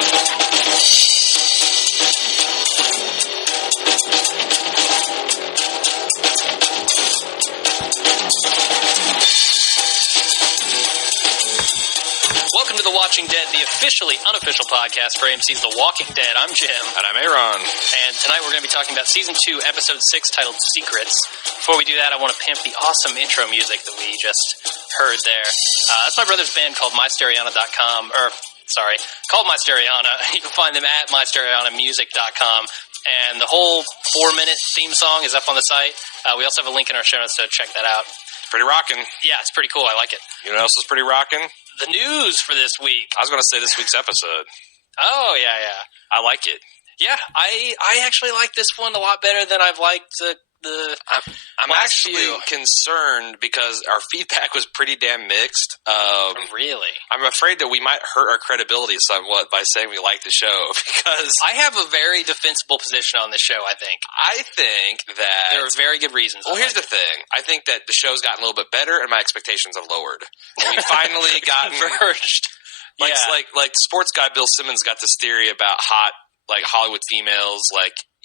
Welcome to The Watching Dead, the officially unofficial podcast for AMC's The Walking Dead. I'm Jim. And I'm Aaron. And tonight we're going to be talking about Season 2, Episode 6, titled Secrets. Before we do that, I want to pimp the awesome intro music that we just heard there. That's my brother's band called MyStereoana.com, called MyStereoana. You can find them at MyStereoanamusic.com. And the whole 4-minute theme song is up on the site. We also have a link in our show notes, so check that out. Pretty rockin'. Yeah, it's pretty cool. I like it. You know what else is pretty rockin'? The news for this week. I was going to say this week's episode. Oh, yeah. I like it. Yeah, I actually like this one a lot better than I've liked the I'm actually concerned because our feedback was pretty damn mixed. Really? I'm afraid that we might hurt our credibility somewhat by saying we like the show because I have a very defensible position on this show, I think. I think that there are very good reasons. Well, here's the thing. I think that the show's gotten a little bit better and my expectations have lowered. And we finally got converged. Like sports guy Bill Simmons got this theory about hot Hollywood females,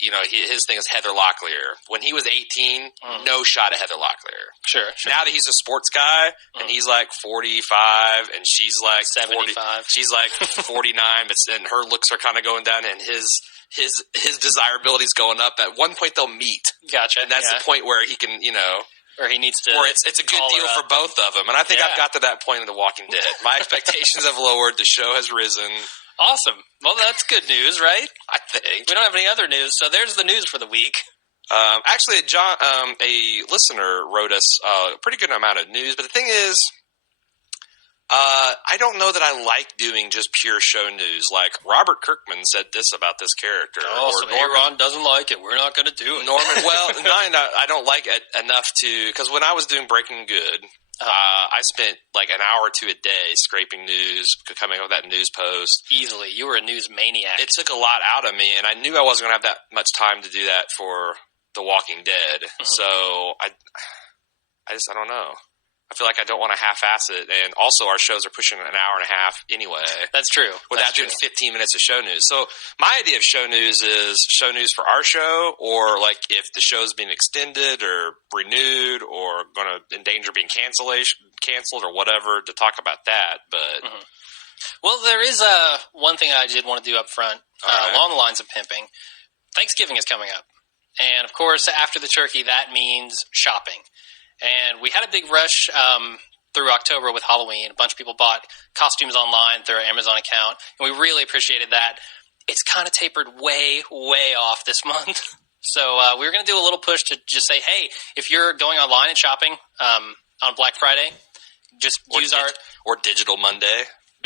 his thing is Heather Locklear. When he was 18, no shot at Heather Locklear. Sure. Now that he's a sports guy, and he's like 45, and she's like 75. 40, she's like 49, and her looks are kind of going down, and his desirability is going up. At one point, they'll meet. Gotcha. And that's the point where he can, or he needs to. Or it's a good deal for both of them. And I think I've got to that point in The Walking Dead. My expectations have lowered. The show has risen. Awesome. Well, that's good news, right? I think. We don't have any other news, so there's the news for the week. Actually, John, a listener wrote us a pretty good amount of news, but the thing is, I don't know that I like doing just pure show news. Like, Robert Kirkman said this about this character. Oh, so Aaron doesn't like it. We're not going to do it. I don't like it enough to, because when I was doing Breaking Good, I spent like an hour or two a day scraping news, coming up with that news post. Easily. You were a news maniac. It took a lot out of me, and I knew I wasn't going to have that much time to do that for The Walking Dead. Mm-hmm. So I don't know. I feel like I don't want to half-ass it, and also our shows are pushing an hour and a half anyway. That's true. Without doing 15 minutes of show news. So my idea of show news is show news for our show, or like if the show's being extended or renewed or going to endanger being canceled or whatever, to talk about that. But Well, there is one thing I did want to do up front, along the lines of pimping. Thanksgiving is coming up. And, of course, after the turkey, that means shopping. And we had a big rush through October with Halloween. A bunch of people bought costumes online through our Amazon account, and we really appreciated that. It's kind of tapered way, way off this month. So we were going to do a little push to just say, hey, if you're going online and shopping on Black Friday, just use our... Or Digital Monday.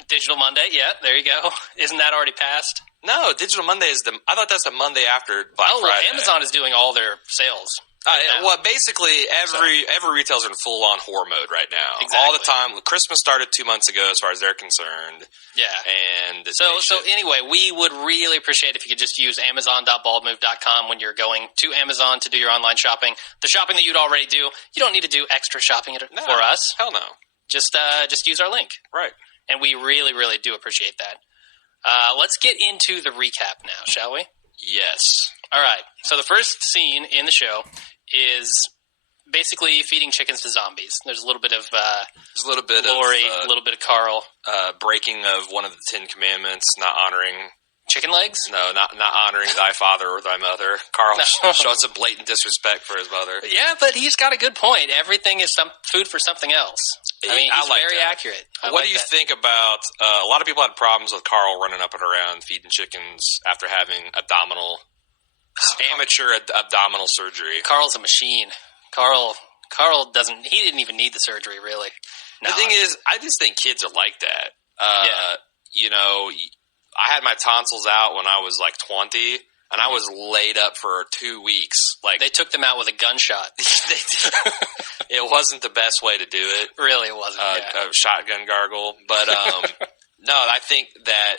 Digital Monday, yeah, there you go. Isn't that already passed? No, Digital Monday is I thought that's the Monday after Black Friday. Well, Amazon is doing all their sales. Basically, every retailer's in full-on horror mode right now. Exactly. All the time. Christmas started 2 months ago, as far as they're concerned. Yeah. And so anyway, we would really appreciate if you could just use Amazon.baldmove.com when you're going to Amazon to do your online shopping. The shopping that you'd already do, you don't need to do extra shopping for us. Hell no. Just use our link. Right. And we really, really do appreciate that. Let's get into the recap now, shall we? Yes. All right. So the first scene in the show is basically feeding chickens to zombies. There's a little bit of Lori, a little bit of Carl. Breaking of one of the 10 Commandments, not honoring chicken legs. No, not honoring thy father or thy mother. Carl showing some blatant disrespect for his mother. Yeah, but he's got a good point. Everything is some food for something else. I mean, he's very accurate. What do you think about? A lot of people had problems with Carl running up and around feeding chickens after having amateur abdominal surgery. Carl's a machine. Carl he didn't even need the surgery, really. No. The thing is, I just think kids are like that. I had my tonsils out when I was like 20, and I was laid up for 2 weeks. Like, they took them out with a gunshot. They did. It wasn't the best way to do it. Really, it wasn't. A shotgun gargle. But no, I think that.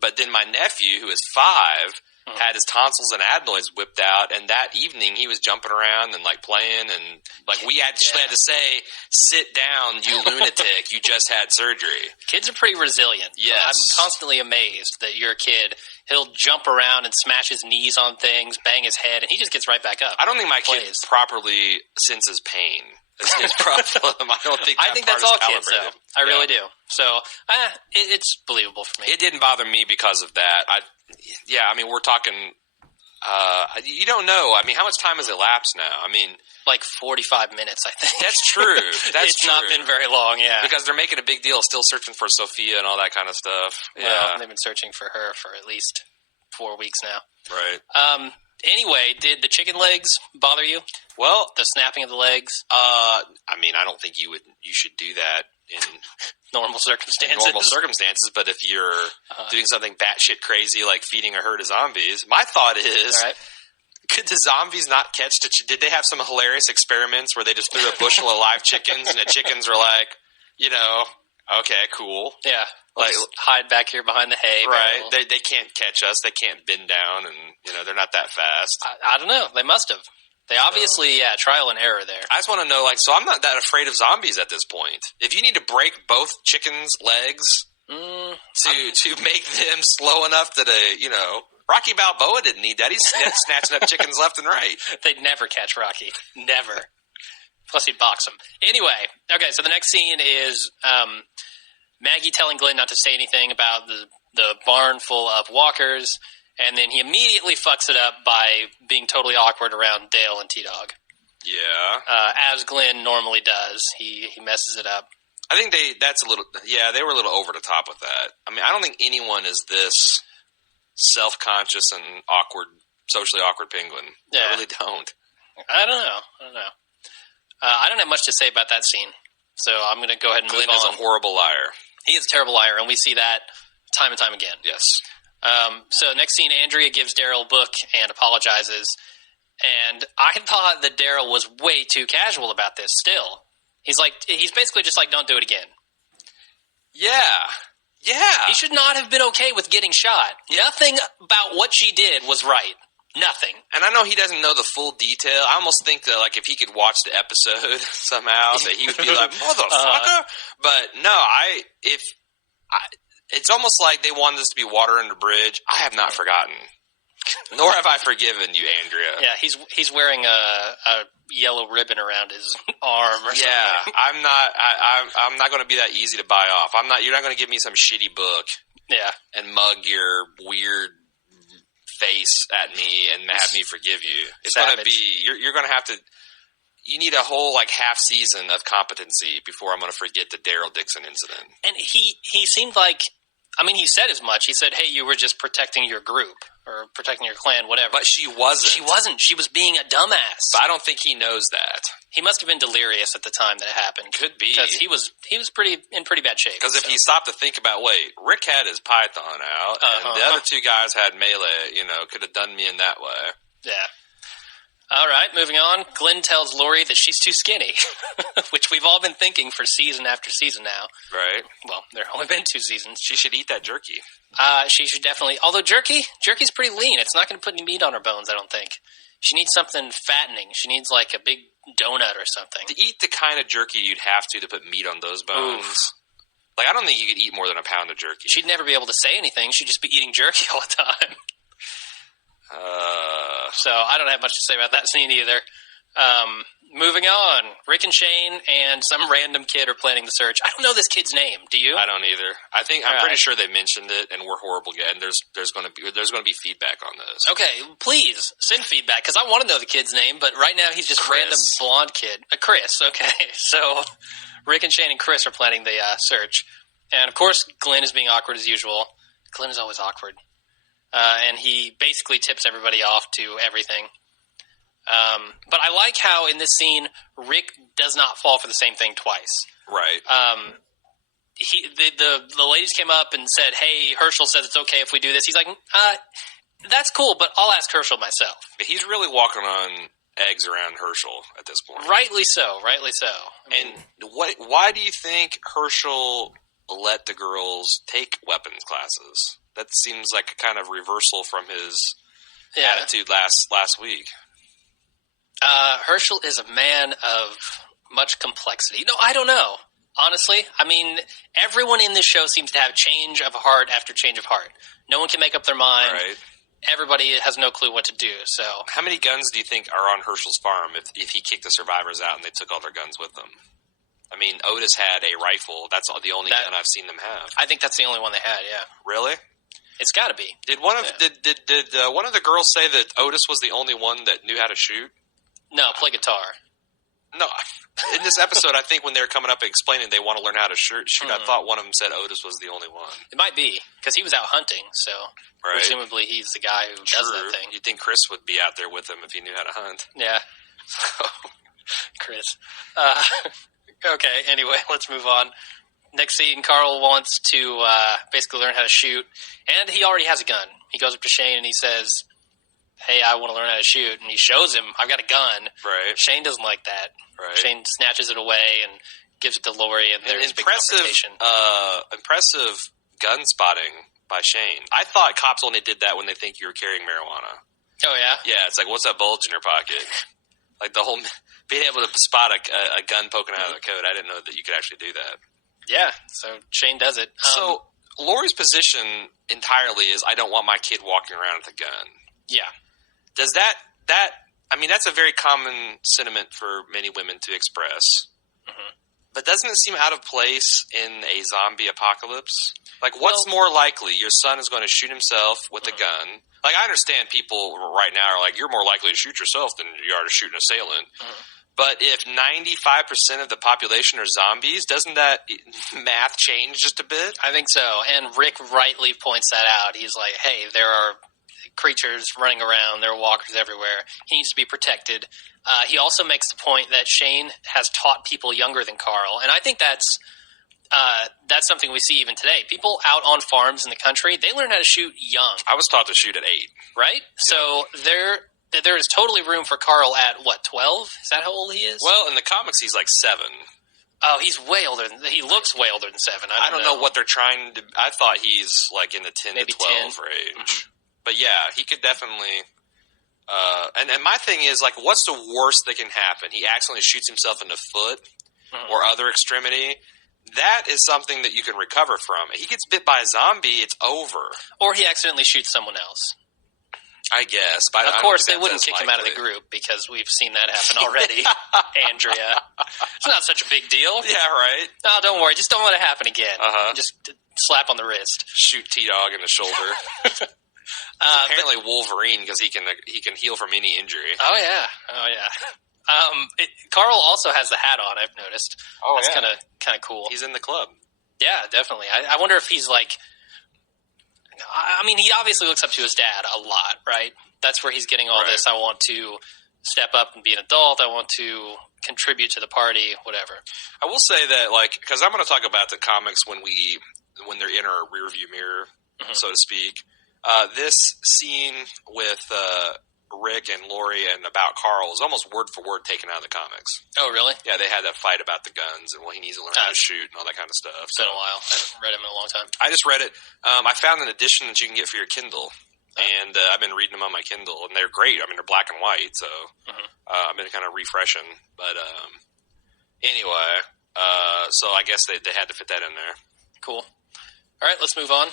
But then my nephew, who is 5, had his tonsils and adenoids whipped out, and that evening he was jumping around and like playing, and like we actually had to say, "Sit down, you lunatic! You just had surgery." Kids are pretty resilient. Yes. I'm constantly amazed that your kid, he'll jump around and smash his knees on things, bang his head, and he just gets right back up. I don't think my kid properly senses pain. That's his problem. I don't think. I think that's all kids, though. calibrated. I really do. So it's believable for me. It didn't bother me because of that. I mean, we're talking. You don't know. I mean, how much time has elapsed now? I mean, like 45 minutes, I think. That's true. That's it's true. not been very long, yeah. Because they're making a big deal, still searching for Sophia and all that kind of stuff. Yeah. Well, they've been searching for her for at least 4 weeks now. Right. Anyway, did the chicken legs bother you? Well, the snapping of the legs. I mean, I don't think you should do that in normal circumstances. But if you're doing something batshit crazy like feeding a herd of zombies, my thought is, could the zombies not catch? Did they have some hilarious experiments where they just threw a bushel of live chickens and the chickens were like, okay, cool, yeah. Like hide back here behind the hay. Right. They can't catch us. They can't bend down, and they're not that fast. I don't know. They must have. They obviously, trial and error there. I just want to know, so I'm not that afraid of zombies at this point. If you need to break both chickens' legs to make them slow enough that Rocky Balboa didn't need that. He's snatching up chickens left and right. They'd never catch Rocky. Never. Plus he'd box them. Anyway, okay, so the next scene is Maggie telling Glenn not to say anything about the barn full of walkers, and then he immediately fucks it up by being totally awkward around Dale and T-Dog. Yeah. As Glenn normally does. He messes it up. I think they were a little over the top with that. I mean, I don't think anyone is this self-conscious and socially awkward penguin. Yeah. I really don't. I don't know. I don't have much to say about that scene, so I'm going to go ahead and move on. Glenn is a horrible liar. He is a terrible liar, and we see that time and time again. Yes. So next scene, Andrea gives Daryl a book and apologizes, and I thought that Daryl was way too casual about this still. He's basically just like, don't do it again. Yeah. He should not have been okay with getting shot. Nothing about what she did was right. Nothing. And I know he doesn't know the full detail. I almost think that, if he could watch the episode somehow, that he would be like, motherfucker. But no, it's almost like they wanted this to be water under the bridge. I have not forgotten. Nor have I forgiven you, Andrea. Yeah, he's wearing a yellow ribbon around his arm or something. Yeah, I'm not going to be that easy to buy off. You're not going to give me some shitty book. Yeah. And mug your weird face at me and have me forgive you. It's going to be you're going to have to. You need a whole half season of competency before I'm going to forget the Daryl Dixon incident. And he seemed like, he said as much. He said, "Hey, you were just protecting your group or protecting your clan, whatever." But she wasn't. She wasn't. She was being a dumbass. But I don't think he knows that. He must have been delirious at the time that it happened. Could be, because he was in pretty bad shape. Because if he stopped to think about, Rick had his Python out, and the other two guys had melee. Could have done me in that way. Yeah. All right, moving on. Glenn tells Lori that she's too skinny, which we've all been thinking for season after season now. Right. Well, there have only been 2 seasons. She should eat that jerky. She should definitely. Although jerky's pretty lean. It's not going to put any meat on her bones, I don't think. She needs something fattening. She needs a big donut or something. To eat the kind of jerky you'd have to put meat on those bones. Oof. I don't think you could eat more than a pound of jerky. She'd never be able to say anything. She'd just be eating jerky all the time. So I don't have much to say about that scene either. Moving on, Rick and Shane and some random kid are planning the search. I don't know this kid's name. Do you? I don't either. I'm pretty sure they mentioned it, and we're horrible. And there's going to be feedback on this. Okay, please send feedback because I want to know the kid's name. But right now he's just Chris. Random blonde kid. Chris. Okay, so Rick and Shane and Chris are planning the search, and of course Glenn is being awkward as usual. Glenn is always awkward. And he basically tips everybody off to everything. But I like how in this scene, Rick does not fall for the same thing twice. Right. The ladies came up and said, "Hey, Herschel says it's okay if we do this." He's like, "That's cool, but I'll ask Herschel myself." He's really walking on eggs around Herschel at this point. Rightly so. And why do you think Herschel let the girls take weapons classes? That seems like a kind of reversal from his attitude last week. Herschel is a man of much complexity. No, I don't know. Honestly, I mean, everyone in this show seems to have change of heart after change of heart. No one can make up their mind. Right. Everybody has no clue what to do. So, how many guns do you think are on Herschel's farm if he kicked the survivors out and they took all their guns with them? I mean, Otis had a rifle. That's the only gun I've seen them have. I think that's the only one they had. Yeah. Really? It's got to be. Did one of the girls say that Otis was the only one that knew how to shoot? No, play guitar. No, in this episode, I think when they were coming up and explaining they want to learn how to shoot, I thought one of them said Otis was the only one. It might be, because he was out hunting, so presumably he's the guy who does that thing. You'd think Chris would be out there with him if he knew how to hunt. Yeah. Chris. Okay, anyway, let's move on. Next scene, Carl wants to basically learn how to shoot, and he already has a gun. He goes up to Shane and he says, hey, I want to learn how to shoot. And he shows him, I've got a gun. Right. Shane doesn't like that. Right. Shane snatches it away and gives it to Lori, and there's a big confrontation. Impressive gun spotting by Shane. I thought cops only did that when they think you were carrying marijuana. Oh, yeah? Yeah, it's like, what's that bulge in your pocket? Like the whole being able to spot a gun poking out of the coat. I didn't know that you could actually do that. Yeah, so Shane does it. So Lori's position entirely is, I don't want my kid walking around with a gun. Yeah. Does that I mean, that's a very common sentiment for many women to express. Mm-hmm. But doesn't it seem out of place in a zombie apocalypse? Like, what's more likely? Your son is going to shoot himself with a gun. Like, I understand people right now are like, you're more likely to shoot yourself than you are to shoot an assailant. Mm-hmm. But if 95% of the population are zombies, doesn't that math change just a bit? I think so. And Rick rightly points that out. He's like, hey, there are creatures running around. There are walkers everywhere. He needs to be protected. He also makes the point that Shane has taught people younger than Carl. And I think that's something we see even today. People out on farms in the country, they learn how to shoot young. I was taught to shoot at 8. Right? So there is totally room for Carl at, 12? Is that how old he is? Well, in the comics, he's like 7. Oh, he's way older. He looks way older than 7. I don't know what they're trying to... I thought he's like in the 10 Maybe to 12 10. range. Mm-hmm. But yeah, he could definitely... And my thing is, like, what's the worst that can happen? He accidentally shoots himself in the foot or other extremity. That is something that you can recover from. He gets bit by a zombie, it's over. Or he accidentally shoots someone else. I guess. But of course, they wouldn't kick him out of the group because we've seen that happen already. Andrea. It's not such a big deal. Yeah, right. No, don't worry. Just don't let it happen again. Just slap on the wrist. Shoot T-Dog in the shoulder. He's apparently Wolverine because he can heal from any injury. Oh, yeah. Carl also has the hat on, I've noticed. Oh, that's kind of cool. He's in the club. Yeah, definitely. I wonder if he's like... I mean, he obviously looks up to his dad a lot, right? That's where he's getting all this. I want to step up and be an adult. I want to contribute to the party, whatever. I will say that, like, because I'm going to talk about the comics when they're in our rearview mirror, so to speak. This scene with Rick and Lori and about Carl is almost word for word taken out of the comics. Oh, really? Yeah, they had that fight about the guns and he needs to learn how to shoot and all that kind of stuff. It's been a while. I haven't read them in a long time. I just read it. I found an edition that you can get for your Kindle, and I've been reading them on my Kindle, and they're great. I mean, they're black and white, so I've been kind of refreshing. But anyway, so I guess they had to fit that in there. Cool. All right, let's move on.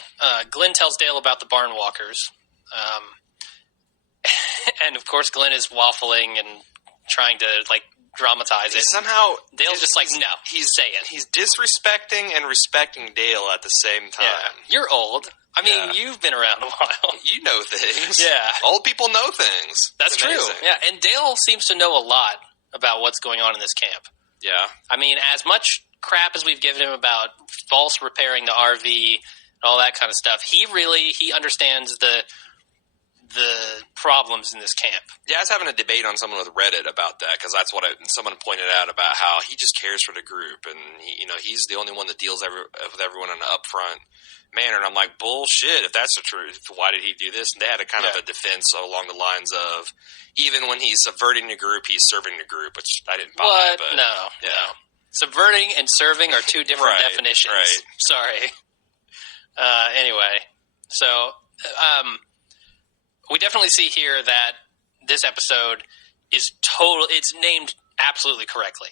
Glenn tells Dale about the barn walkers. And, of course, Glenn is waffling and trying to, like, dramatize it. Somehow, Dale's just like, no, say it. He's disrespecting and respecting Dale at the same time. Yeah. You're old. I mean, you've been around a while. You know things. Yeah. Old people know things. That's true. Yeah, and Dale seems to know a lot about what's going on in this camp. Yeah. I mean, as much crap as we've given him about false repairing the RV and all that kind of stuff, he understands the problems in this camp. Yeah, I was having a debate on someone with Reddit about that because that's what someone pointed out about how he just cares for the group and he's the only one that deals with everyone in an upfront manner. And I'm like, bullshit. If that's the truth, why did he do this? And they had a kind of a defense along the lines of even when he's subverting the group, he's serving the group, which I didn't buy. What? But, no. Subverting and serving are two different definitions. Right. Sorry. Anyway, so we definitely see here that this episode is total. It's named absolutely correctly.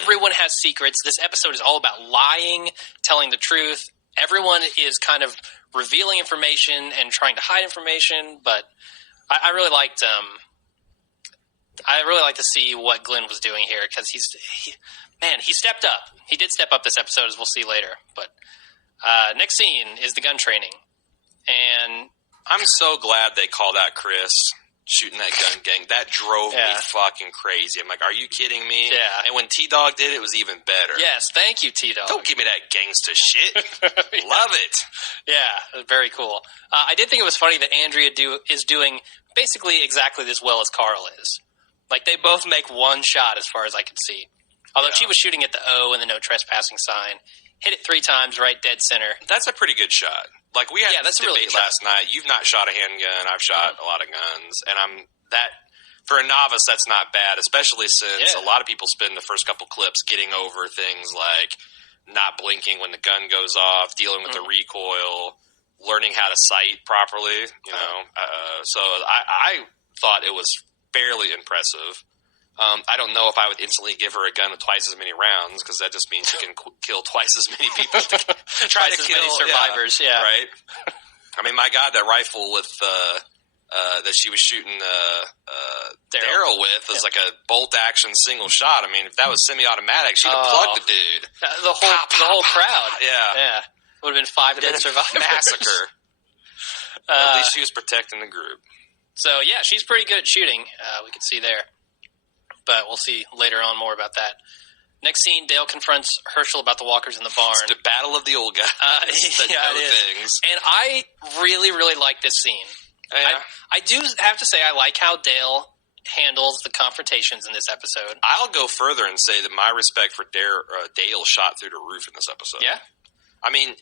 Everyone has secrets. This episode is all about lying, telling the truth. Everyone is kind of revealing information and trying to hide information. But I really liked. I really like to see what Glenn was doing here because he stepped up. He did step up this episode, as we'll see later. But next scene is the gun training, and I'm so glad they called out Chris shooting that gun gang. That drove me fucking crazy. I'm like, are you kidding me? Yeah. And when T-Dog did it, was even better. Yes, thank you, T-Dog. Don't give me that gangsta shit. Love it. Yeah, very cool. I did think it was funny that Andrea is doing basically exactly as well as Carl is. Like, they both make one shot as far as I can see. Although she was shooting at the O and the no trespassing sign. Hit it 3 times, right dead center. That's a pretty good shot. Like, we had this debate really last night. You've not shot a handgun. I've shot a lot of guns. And for a novice, that's not bad, especially since a lot of people spend the first couple clips getting over things like not blinking when the gun goes off, dealing with the recoil, learning how to sight properly, you know. So I thought it was fairly impressive. I don't know if I would instantly give her a gun with twice as many rounds because that just means she can kill twice as many people. Try to kill many survivors. Yeah, right. I mean, my God, that rifle with that she was shooting Daryl with was like a bolt action single shot. I mean, if that was semi-automatic, she'd have plugged the dude. The whole crowd. Yeah. Would have been 5 dead survivors. Massacre. At least she was protecting the group. So yeah, she's pretty good at shooting. We can see there. But we'll see later on more about that. Next scene, Dale confronts Herschel about the walkers in the barn. It's the battle of the old guys. Things. And I really, really like this scene. Yeah. I do have to say I like how Dale handles the confrontations in this episode. I'll go further and say that my respect for Dale shot through the roof in this episode. Yeah? I mean,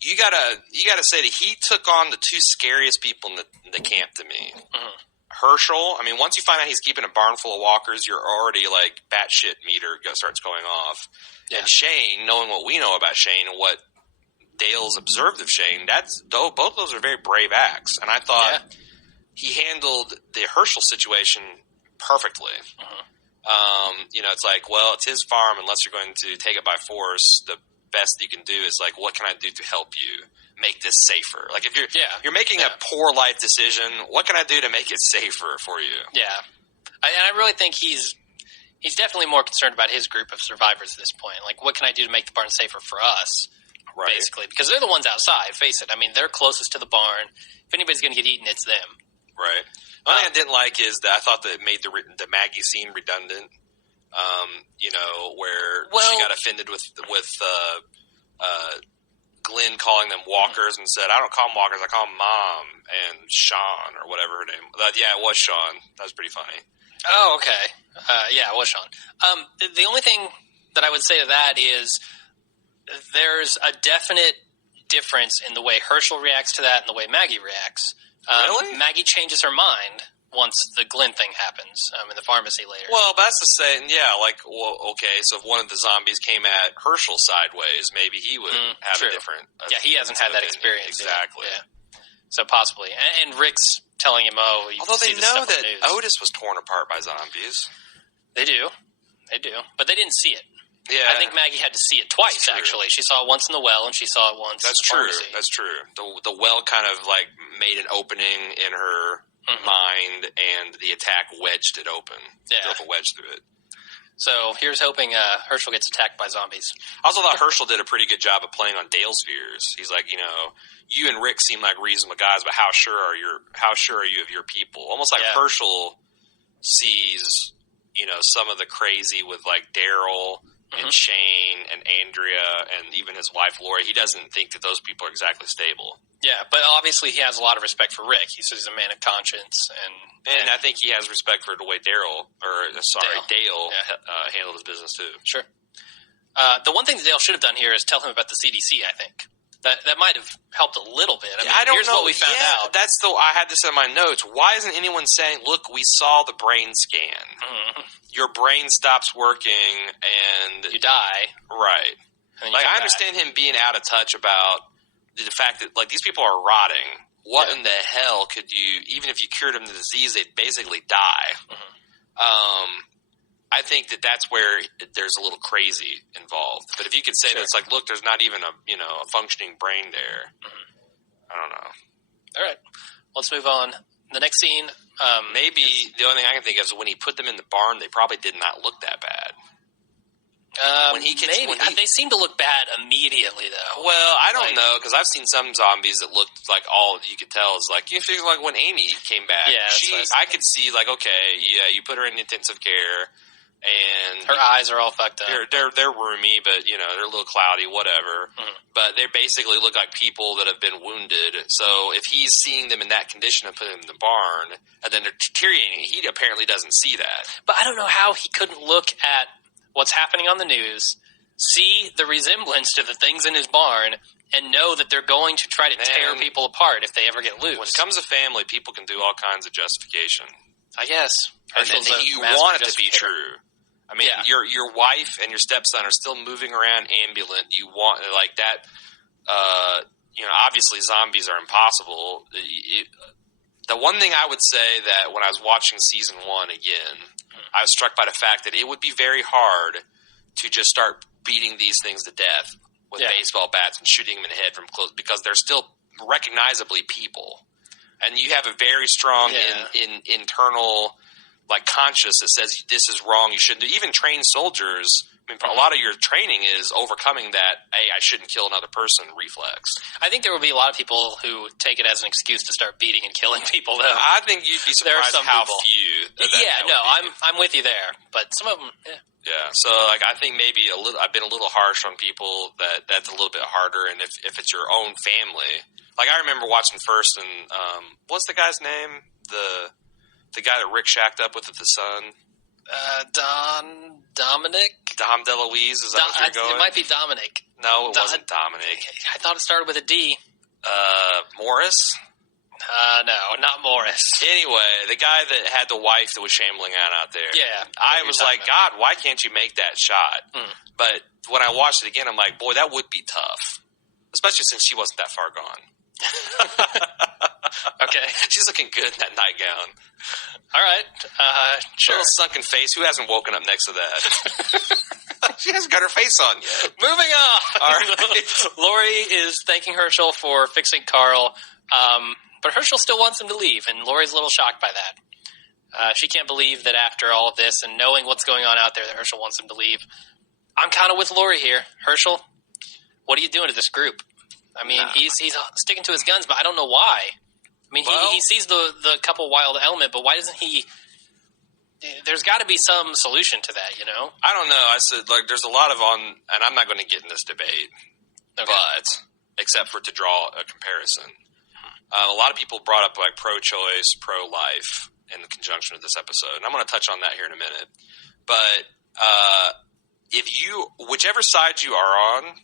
you gotta say that he took on the 2 scariest people in the camp to me. Mm-hmm. Herschel, I mean, once you find out he's keeping a barn full of walkers, you're already like batshit meter starts going off. Yeah. And Shane, knowing what we know about Shane and what Dale's observed of Shane, both of those are very brave acts. And I thought he handled the Herschel situation perfectly. Mm-hmm. It's like, well, it's his farm. Unless you're going to take it by force, the best you can do is like, what can I do to help you make this safer? Like, if you're making a poor life decision, what can I do to make it safer for you? Yeah, I really think he's definitely more concerned about his group of survivors at this point. Like, what can I do to make the barn safer for us? Right. Basically, because they're the ones outside. Face it. I mean, they're closest to the barn. If anybody's going to get eaten, it's them. Right. One thing I didn't like is that I thought that it made the Maggie scene redundant. Where she got offended with Glenn calling them walkers and said, I don't call them walkers, I call them Mom and Sean or whatever her name. Yeah, it was Sean. That was pretty funny. Oh, okay. Yeah, it was Sean. The only thing that I would say to that is there's a definite difference in the way Herschel reacts to that and the way Maggie reacts. Really? Maggie changes her mind once the Glenn thing happens in the pharmacy later. Well, that's the same. Yeah, okay, so if one of the zombies came at Herschel sideways, maybe he would have a different he hasn't had that experience. Exactly. Yeah. So possibly. And Rick's telling him, although they know that Otis was torn apart by zombies. They do. But they didn't see it. Yeah. I think Maggie had to see it twice, actually. She saw it once in the well, and she saw it once in the pharmacy. That's true. The well kind of made an opening in her mind, and the attack wedged it open. Drove a wedge through it. So here's hoping Herschel gets attacked by zombies. I also thought Herschel did a pretty good job of playing on Dale's fears. He's like, you and Rick seem like reasonable guys, but how sure are you of your people? Almost like Herschel sees, some of the crazy with like Daryl and Shane and Andrea and even his wife Lori. He doesn't think that those people are exactly stable. Yeah, but obviously he has a lot of respect for Rick. He says he's a man of conscience, and I think he has respect for the way Dale handled his business too. Sure. The one thing that Dale should have done here is tell him about the CDC. I think that might have helped a little bit. I mean, I don't here's know. What we found out. I had this in my notes. Why isn't anyone saying, "Look, we saw the brain scan. Your brain stops working and you die." Right. I understand him being out of touch about the fact that these people are rotting. what in the hell could you, even if you cured them of the disease, they'd basically die. I think that's where there's a little crazy involved. But if you could say that it's like, look, there's not even a functioning brain there. I don't know. All right, let's move on. The next scene, maybe the only thing I can think of is when he put them in the barn, they probably did not look that bad. They seem to look bad immediately, though. Well, I don't know, because I've seen some zombies that looked like all you could tell is like, you feel like when Amy came back, I could see like, okay, you put her in intensive care, and her eyes are all fucked up. They're roomy, but they're a little cloudy, whatever. But they basically look like people that have been wounded. So if he's seeing them in that condition and putting them in the barn, and then they're deteriorating, he apparently doesn't see that. But I don't know how he couldn't look at what's happening on the news, see the resemblance to the things in his barn, and know that they're going to try to tear people apart if they ever get loose. When it comes to family, people can do all kinds of justification. I guess. And you want it to be true. I mean, your wife and your stepson are still moving around ambulant. You want like that. Obviously zombies are impossible. The one thing I would say that when I was watching season 1 again, I was struck by the fact that it would be very hard to just start beating these things to death with baseball bats and shooting them in the head from close, because they're still recognizably people, and you have a very strong internal like conscious that says this is wrong, you shouldn't do. Even trained soldiers, I mean, a lot of your training is overcoming that, hey, I shouldn't kill another person reflex. I think there will be a lot of people who take it as an excuse to start beating and killing people, though. I think you'd be surprised how few. I'm with you there, but some of them, Yeah, so like I think maybe I've been a little harsh on people that's a little bit harder, and if it's your own family, like I remember watching first, and what's the guy's name? The guy that Rick shacked up with the son. Dominic? Dom DeLuise, is that what you're going? It might be Dominic. No, it wasn't Dominic. I thought it started with a D. Morris? No, not Morris. Anyway, the guy that had the wife that was shambling out there. Yeah. I was like, God, why can't you make that shot? But when I watched it again, I'm like, boy, that would be tough. Especially since she wasn't that far gone. Okay. She's looking good in that nightgown. All right. Sure. Little sunken face. Who hasn't woken up next to that? She hasn't got her face on yet. Moving on. All right. Lori is thanking Herschel for fixing Carl, but Herschel still wants him to leave, and Lori's a little shocked by that. She can't believe that after all of this and knowing what's going on out there that Herschel wants him to leave. I'm kind of with Lori here. Herschel, what are you doing to this group? I mean, he's sticking to his guns, but I don't know why. I mean, he sees the couple wild element, but why doesn't he? There's got to be some solution to that, you know? I don't know. I said, like, there's a lot of and I'm not going to get in this debate, but except for to draw a comparison. A lot of people brought up, like, pro-choice, pro-life in conjunction with this episode, and I'm going to touch on that here in a minute. But whichever side you are on,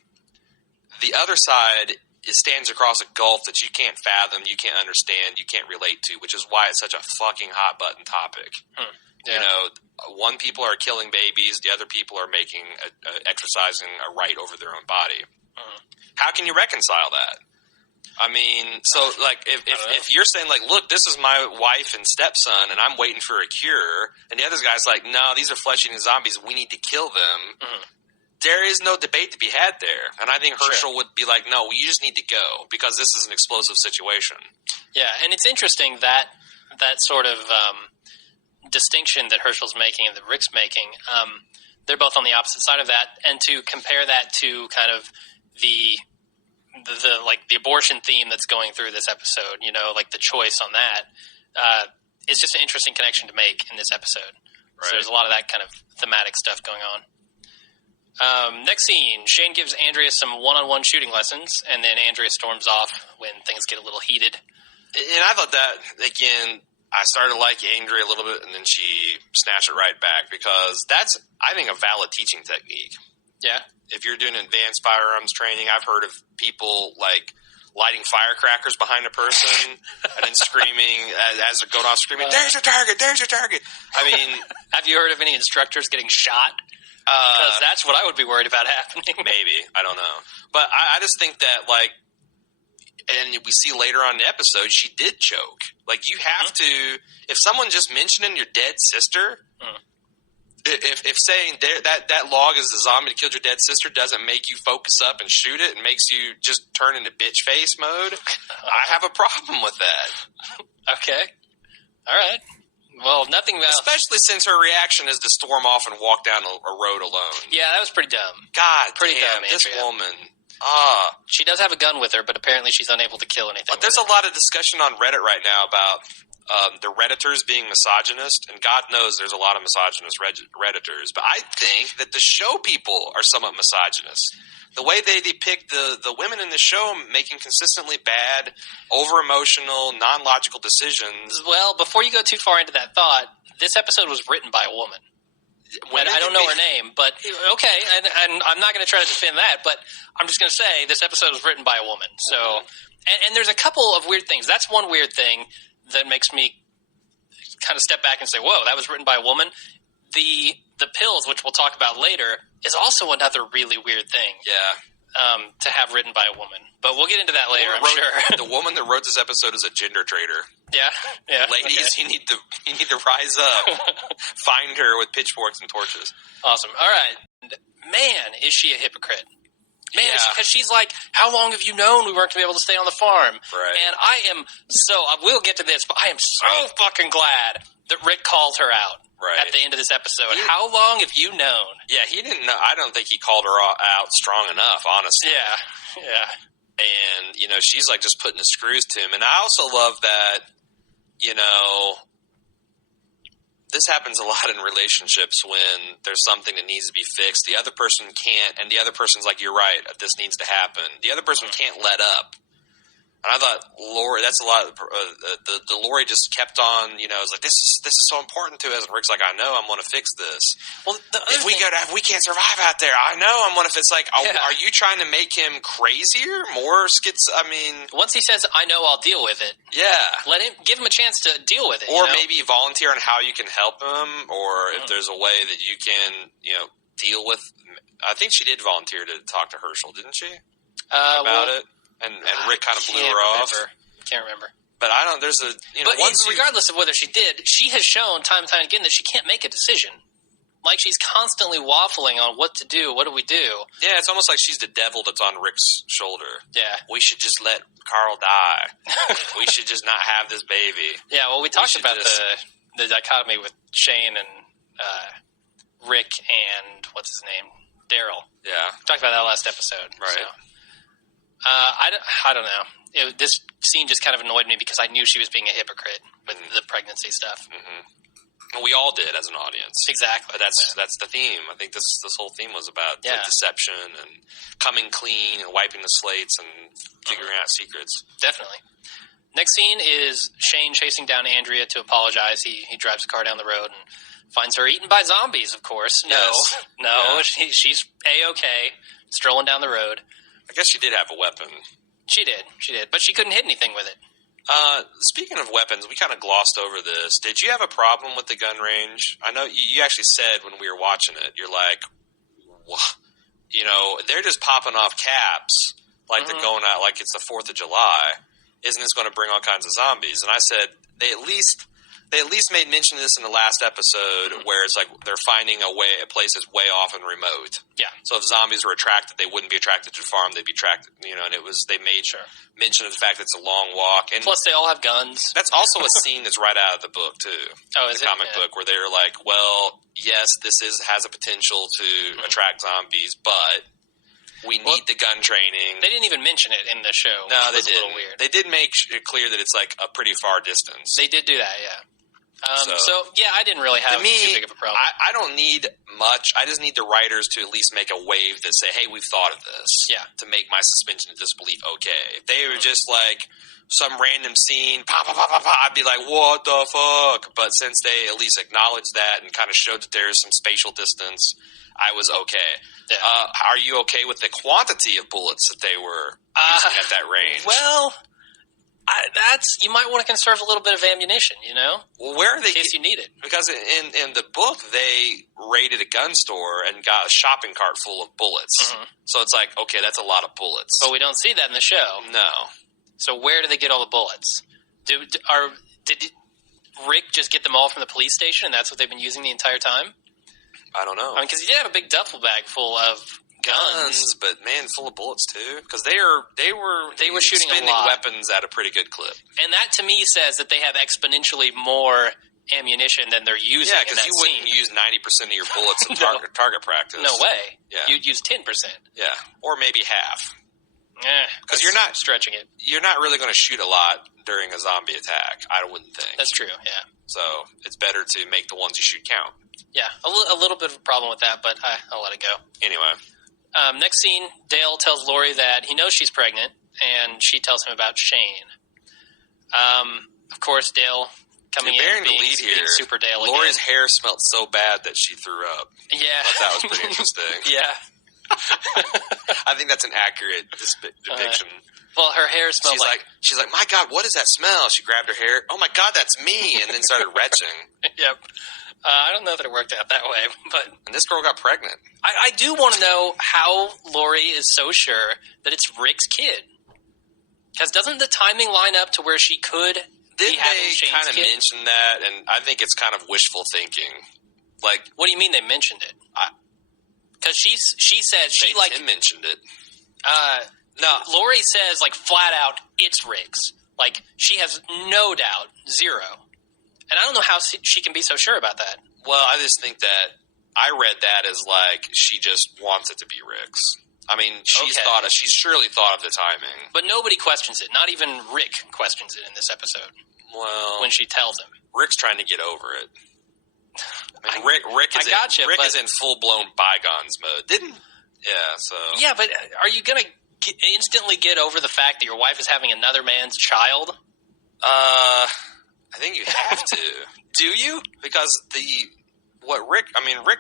the other side stands across a gulf that you can't fathom, you can't understand, you can't relate to, which is why it's such a fucking hot button topic. Yeah. You know, one people are killing babies, the other people are exercising a right over their own body. How can you reconcile that? I mean, so like if you're saying like, look, this is my wife and stepson, and I'm waiting for a cure, and the other guy's like, no, these are flesh-eating zombies, we need to kill them. There is no debate to be had there. And I think Herschel would be like, no, you just need to go because this is an explosive situation. Yeah, and it's interesting that sort of distinction that Herschel's making and that Rick's making, they're both on the opposite side of that. And to compare that to kind of the abortion theme that's going through this episode, you know, like the choice on that, it's just an interesting connection to make in this episode. Right. So there's a lot of that kind of thematic stuff going on. Next scene, Shane gives Andrea some one-on-one shooting lessons, and then Andrea storms off when things get a little heated. And I thought that, again, I started to like Andrea a little bit, and then she snatched it right back, because that's, I think, a valid teaching technique. Yeah. If you're doing advanced firearms training, I've heard of people, like, lighting firecrackers behind a person and then screaming, as they're going off, screaming, there's your target, there's your target. I mean... Have you heard of any instructors getting shot? Because that's what I would be worried about happening. Maybe. I don't know. But I just think that, like, and we see later on in the episode, she did choke. Like, you have to, if someone just mentioning your dead sister, if saying that log is the zombie that killed your dead sister doesn't make you focus up and shoot it and makes you just turn into bitch face mode, I have a problem with that. Okay. All right. Well, nothing else. Especially since her reaction is to storm off and walk down a road alone. Yeah, that was pretty dumb. God Pretty damn, dumb, this Andrea. woman. She does have a gun with her, but apparently she's unable to kill anything. But there's a lot of discussion on Reddit right now about the Redditors being misogynist, and God knows there's a lot of misogynist Redditors, but I think that the show people are somewhat misogynist. The way they depict the women in the show making consistently bad, over-emotional, non-logical decisions. Well, before you go too far into that thought, this episode was written by a woman. I don't know her name, but okay, and I'm not going to try to defend that, but I'm just going to say this episode was written by a woman. So, and there's a couple of weird things. That's one weird thing that makes me kind of step back and say, whoa, that was written by a woman. The pills, which we'll talk about later, is also another really weird thing. Yeah. To have written by a woman. But we'll get into that later, I'm sure. The woman that wrote this episode is a gender traitor. Yeah. Ladies, okay. you need to rise up. Find her with pitchforks and torches. Awesome. All right. Man, is she a hypocrite. Man, because she's like, how long have you known we weren't going to be able to stay on the farm? Right. And I will get to this, but I am so fucking glad that Rick called her out. Right. At the end of this episode. How long have you known? Yeah, he didn't know. I don't think he called her out strong enough, honestly. Yeah. And, she's like just putting the screws to him. And I also love that, this happens a lot in relationships when there's something that needs to be fixed. The other person can't, and the other person's like, you're right, this needs to happen. The other person can't let up. And I thought, Lori, that's a lot. The Lori just kept on, was like, this is so important to us. And Rick's like, I know, I'm going to fix this. Well, if we can't survive out there, I know I'm going to fix. Like, are you trying to make him crazier, more once he says, I know, I'll deal with it. Yeah, give him a chance to deal with it, or maybe volunteer on how you can help him, or if there's a way that you can, deal with. I think she did volunteer to talk to Herschel, didn't she? About it. And Rick kind of blew her off. Can't remember. But I don't. There's a. But regardless of whether she did, she has shown time and time again that she can't make a decision. Like, she's constantly waffling on what to do. What do we do? Yeah, it's almost like she's the devil that's on Rick's shoulder. Yeah, we should just let Carl die. We should just not have this baby. Yeah, well, we talked about the dichotomy with Shane and Rick and what's his name, Daryl. Yeah, we talked about that last episode. Right. So. I don't know. This scene just kind of annoyed me because I knew she was being a hypocrite with the pregnancy stuff. And we all did as an audience. Exactly. But that's the theme. I think this whole theme was about the deception and coming clean and wiping the slates and figuring out secrets. Definitely. Next scene is Shane chasing down Andrea to apologize. He drives the car down the road and finds her eaten by zombies, of course. No, she's A-okay, strolling down the road. I guess she did have a weapon. She did, but she couldn't hit anything with it. Speaking of weapons, we kind of glossed over this. Did you have a problem with the gun range? I know you actually said when we were watching it, you're like, what? They're just popping off caps like they're going out like it's the 4th of July. Isn't this going to bring all kinds of zombies? And I said they at least made mention of this in the last episode where it's like they're finding a place that's way off and remote. Yeah. So if zombies were attracted, they wouldn't be attracted to the farm. They'd be attracted, and they made mention of the fact that it's a long walk. And plus, they all have guns. That's also a scene that's right out of the book, too. Oh, is the comic book where they're like, well, yes, this has a potential to attract zombies, but we need the gun training. They didn't even mention it in the show. No, they didn't. A little weird. They did make it clear that it's like a pretty far distance. They did do that, yeah. I didn't really have too big of a problem. I don't need much. I just need the writers to at least make a wave that say, hey, we've thought of this. Yeah. To make my suspension of disbelief okay. If they were just like some random scene, pop, pop, pop, pop, pop, I'd be like, what the fuck? But since they at least acknowledged that and kind of showed that there's some spatial distance, I was okay. Yeah. Are you okay with the quantity of bullets that they were using at that range? Well, you might want to conserve a little bit of ammunition, Well, where are they? In case you need it. Because in the book, they raided a gun store and got a shopping cart full of bullets. So it's like, okay, that's a lot of bullets. But we don't see that in the show. No. So where do they get all the bullets? Did Rick just get them all from the police station, and that's what they've been using the entire time? I don't know. I mean, because he did have a big duffel bag full of guns, but man, full of bullets too. Because they were shooting a lot. Weapons at a pretty good clip. And that to me says that they have exponentially more ammunition than they're using. Yeah, because you wouldn't use 90% of your bullets in target practice. No way. Yeah. You'd use 10%. Yeah, or maybe half. Because you're not stretching it. You're not really going to shoot a lot during a zombie attack, I wouldn't think. That's true, yeah. So it's better to make the ones you shoot count. Yeah, a little bit of a problem with that, but I'll let it go. Anyway. Next scene, Dale tells Lori that he knows she's pregnant, and she tells him about Shane. Of course, Dale coming in being super Dale again. Lori's hair smelled so bad that she threw up. Yeah. I thought that was pretty interesting. Yeah. I think that's an accurate depiction. Well, her hair smelled She's like, my God, what is that smell? She grabbed her hair. Oh, my God, that's me. And then started retching. Yep. I don't know that it worked out that way. And this girl got pregnant. I do want to know how Lori is so sure that it's Rick's kid. Because doesn't the timing line up to where she could be having Shane's kind of kid? mention that? And I think it's kind of wishful thinking. Like, what do you mean they mentioned it? Because she said Tim mentioned it. No, Lori says flat out it's Rick's. She has no doubt, zero. And I don't know how she can be so sure about that. Well, I just think that I read that as she just wants it to be Rick's. I mean, she's surely thought of the timing. But nobody questions it. Not even Rick questions it in this episode. Well, when she tells him. Rick's trying to get over it. I mean, Rick is in full-blown bygones mode. Yeah, but are you going to instantly get over the fact that your wife is having another man's child? I think you have to. Do you? Because Rick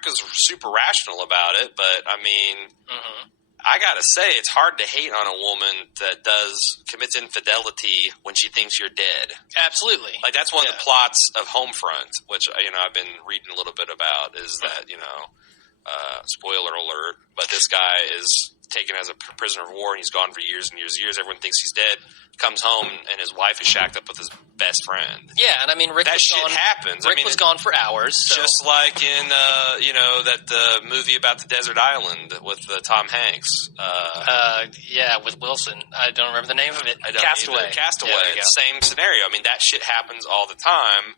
is super rational about it, but I mean, I gotta say, it's hard to hate on a woman that commits infidelity when she thinks you're dead. Absolutely. That's one of the plots of Homefront, which, I've been reading a little bit about, is that, spoiler alert, but this guy is taken as a prisoner of war and he's gone for years and years and years. Everyone thinks he's dead. Comes home and his wife is shacked up with his best friend. Yeah, and I mean, Rick happens. Rick was gone for hours. So. Just like in, that movie about the desert island with Tom Hanks. With Wilson. I don't remember the name of it. Castaway. Yeah, same scenario. I mean, that shit happens all the time.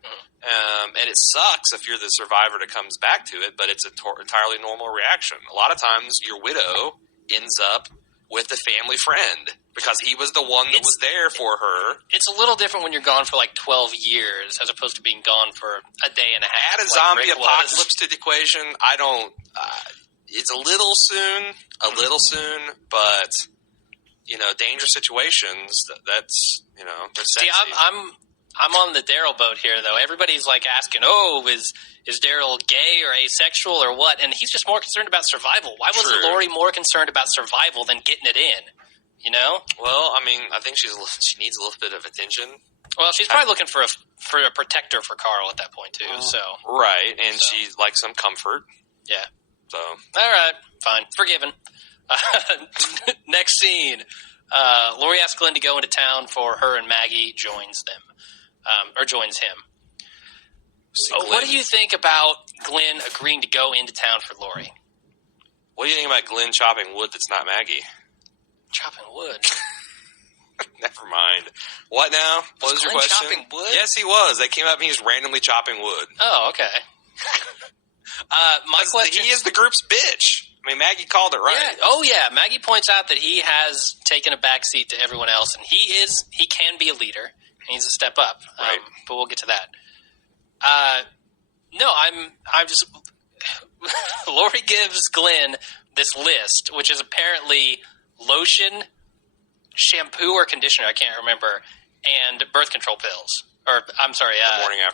And it sucks if you're the survivor that comes back to it, but it's an entirely normal reaction. A lot of times your widow ends up with a family friend because he was the one that was there for her. It's a little different when you're gone for 12 years as opposed to being gone for a day and a half. Add a zombie apocalypse to the equation. I don't. It's a little soon, but dangerous situations. That's they're sexy. See, I'm on the Daryl boat here, though. Everybody's asking, is Daryl gay or asexual or what? And he's just more concerned about survival. Why wasn't Lori more concerned about survival than getting it in? Well, I mean, I think she needs a little bit of attention. Well, she's probably looking for a protector for Carl at that point, too. Right, and she likes some comfort. Yeah. So. All right, fine. Forgiven. Next scene. Lori asks Glenn to go into town for her, and Maggie joins them. Or joins him. What do you think about Glenn agreeing to go into town for Lori? What do you think about Glenn chopping wood that's not Maggie? Chopping wood? Never mind. What now? What was your question? Chopping wood? Yes, he was. They came up and he was randomly chopping wood. Oh, okay. My question... He is the group's bitch. I mean, Maggie called it right. Yeah. Oh, yeah. Maggie points out that he has taken a backseat to everyone else, and he can be a leader. He needs to step up. Right. But we'll get to that. No, I'm just... Lori gives Glenn this list, which is apparently lotion, shampoo or conditioner, I can't remember, and birth control pills. Or, I'm sorry,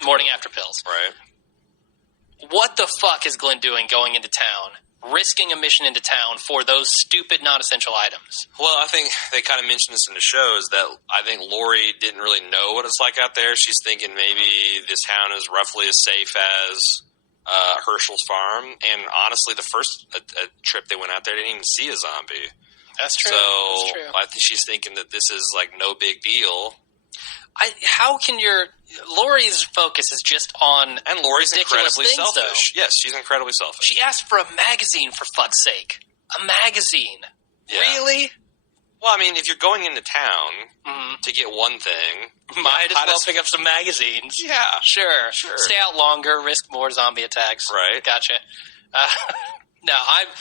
morning after pills. Right. What the fuck is Glenn doing going into town, risking a mission into town for those stupid non-essential items? Well, I think they kind of mentioned this in the show, is that I think Lori didn't really know what it's like out there. She's thinking maybe this town is roughly as safe as Herschel's farm. And honestly, the first trip they went out there, they didn't even see a zombie. That's true. So That's true. I think she's thinking that this is like no big deal. Lori's focus is just on And Lori's ridiculous incredibly things, selfish. though. Yes, she's incredibly selfish. She asked for a magazine, for fuck's sake. A magazine. Yeah. Really? Well, I mean, if you're going into town to get one thing, might as well pick up some magazines. Yeah, Sure. Stay out longer, risk more zombie attacks. Right. Gotcha. No,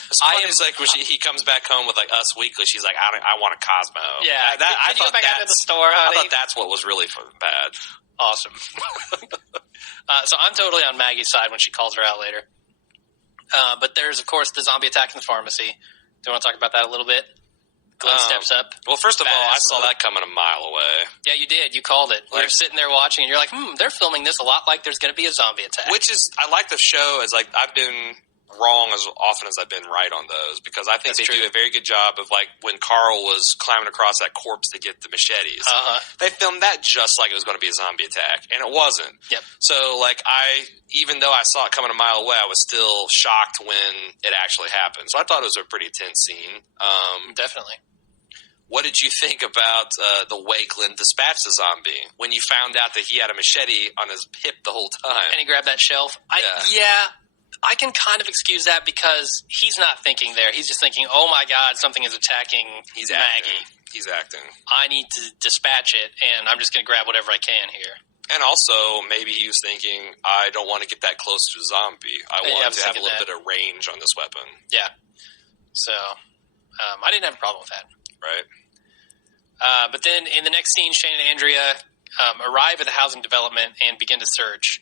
It's funny. It's like when he comes back home with like Us Weekly. She's like, I want a Cosmo. Yeah, I can you go back out to the store, honey? I thought that's what was really bad. Awesome. So I'm totally on Maggie's side when she calls her out later. But there's, of course, the zombie attack in the pharmacy. Do you want to talk about that a little bit? Glenn steps up. Well, first of all, I saw that coming a mile away. Yeah, you did. You called it. Like, you're sitting there watching, and you're like, they're filming this a lot like there's going to be a zombie attack. Which is, I like the show as like, I've been wrong as often as I've been right on those, because I think they do a very good job of like when Carl was climbing across that corpse to get the machetes. They filmed that just like it was going to be a zombie attack, and it wasn't. Yep. So like even though I saw it coming a mile away, I was still shocked when it actually happened. So I thought it was a pretty tense scene. Definitely. What did you think about the way Glenn dispatched the zombie when you found out that he had a machete on his hip the whole time? And he grabbed that shelf. I can kind of excuse that because he's not thinking there. He's just thinking, oh my God, something is attacking Maggie. He's acting. I need to dispatch it, and I'm just going to grab whatever I can here. And also, maybe he was thinking, I don't want to get that close to a zombie. I want to have a little bit of range on this weapon. Yeah. So, I didn't have a problem with that. Right. But then in the next scene, Shane and Andrea arrive at the housing development and begin to search.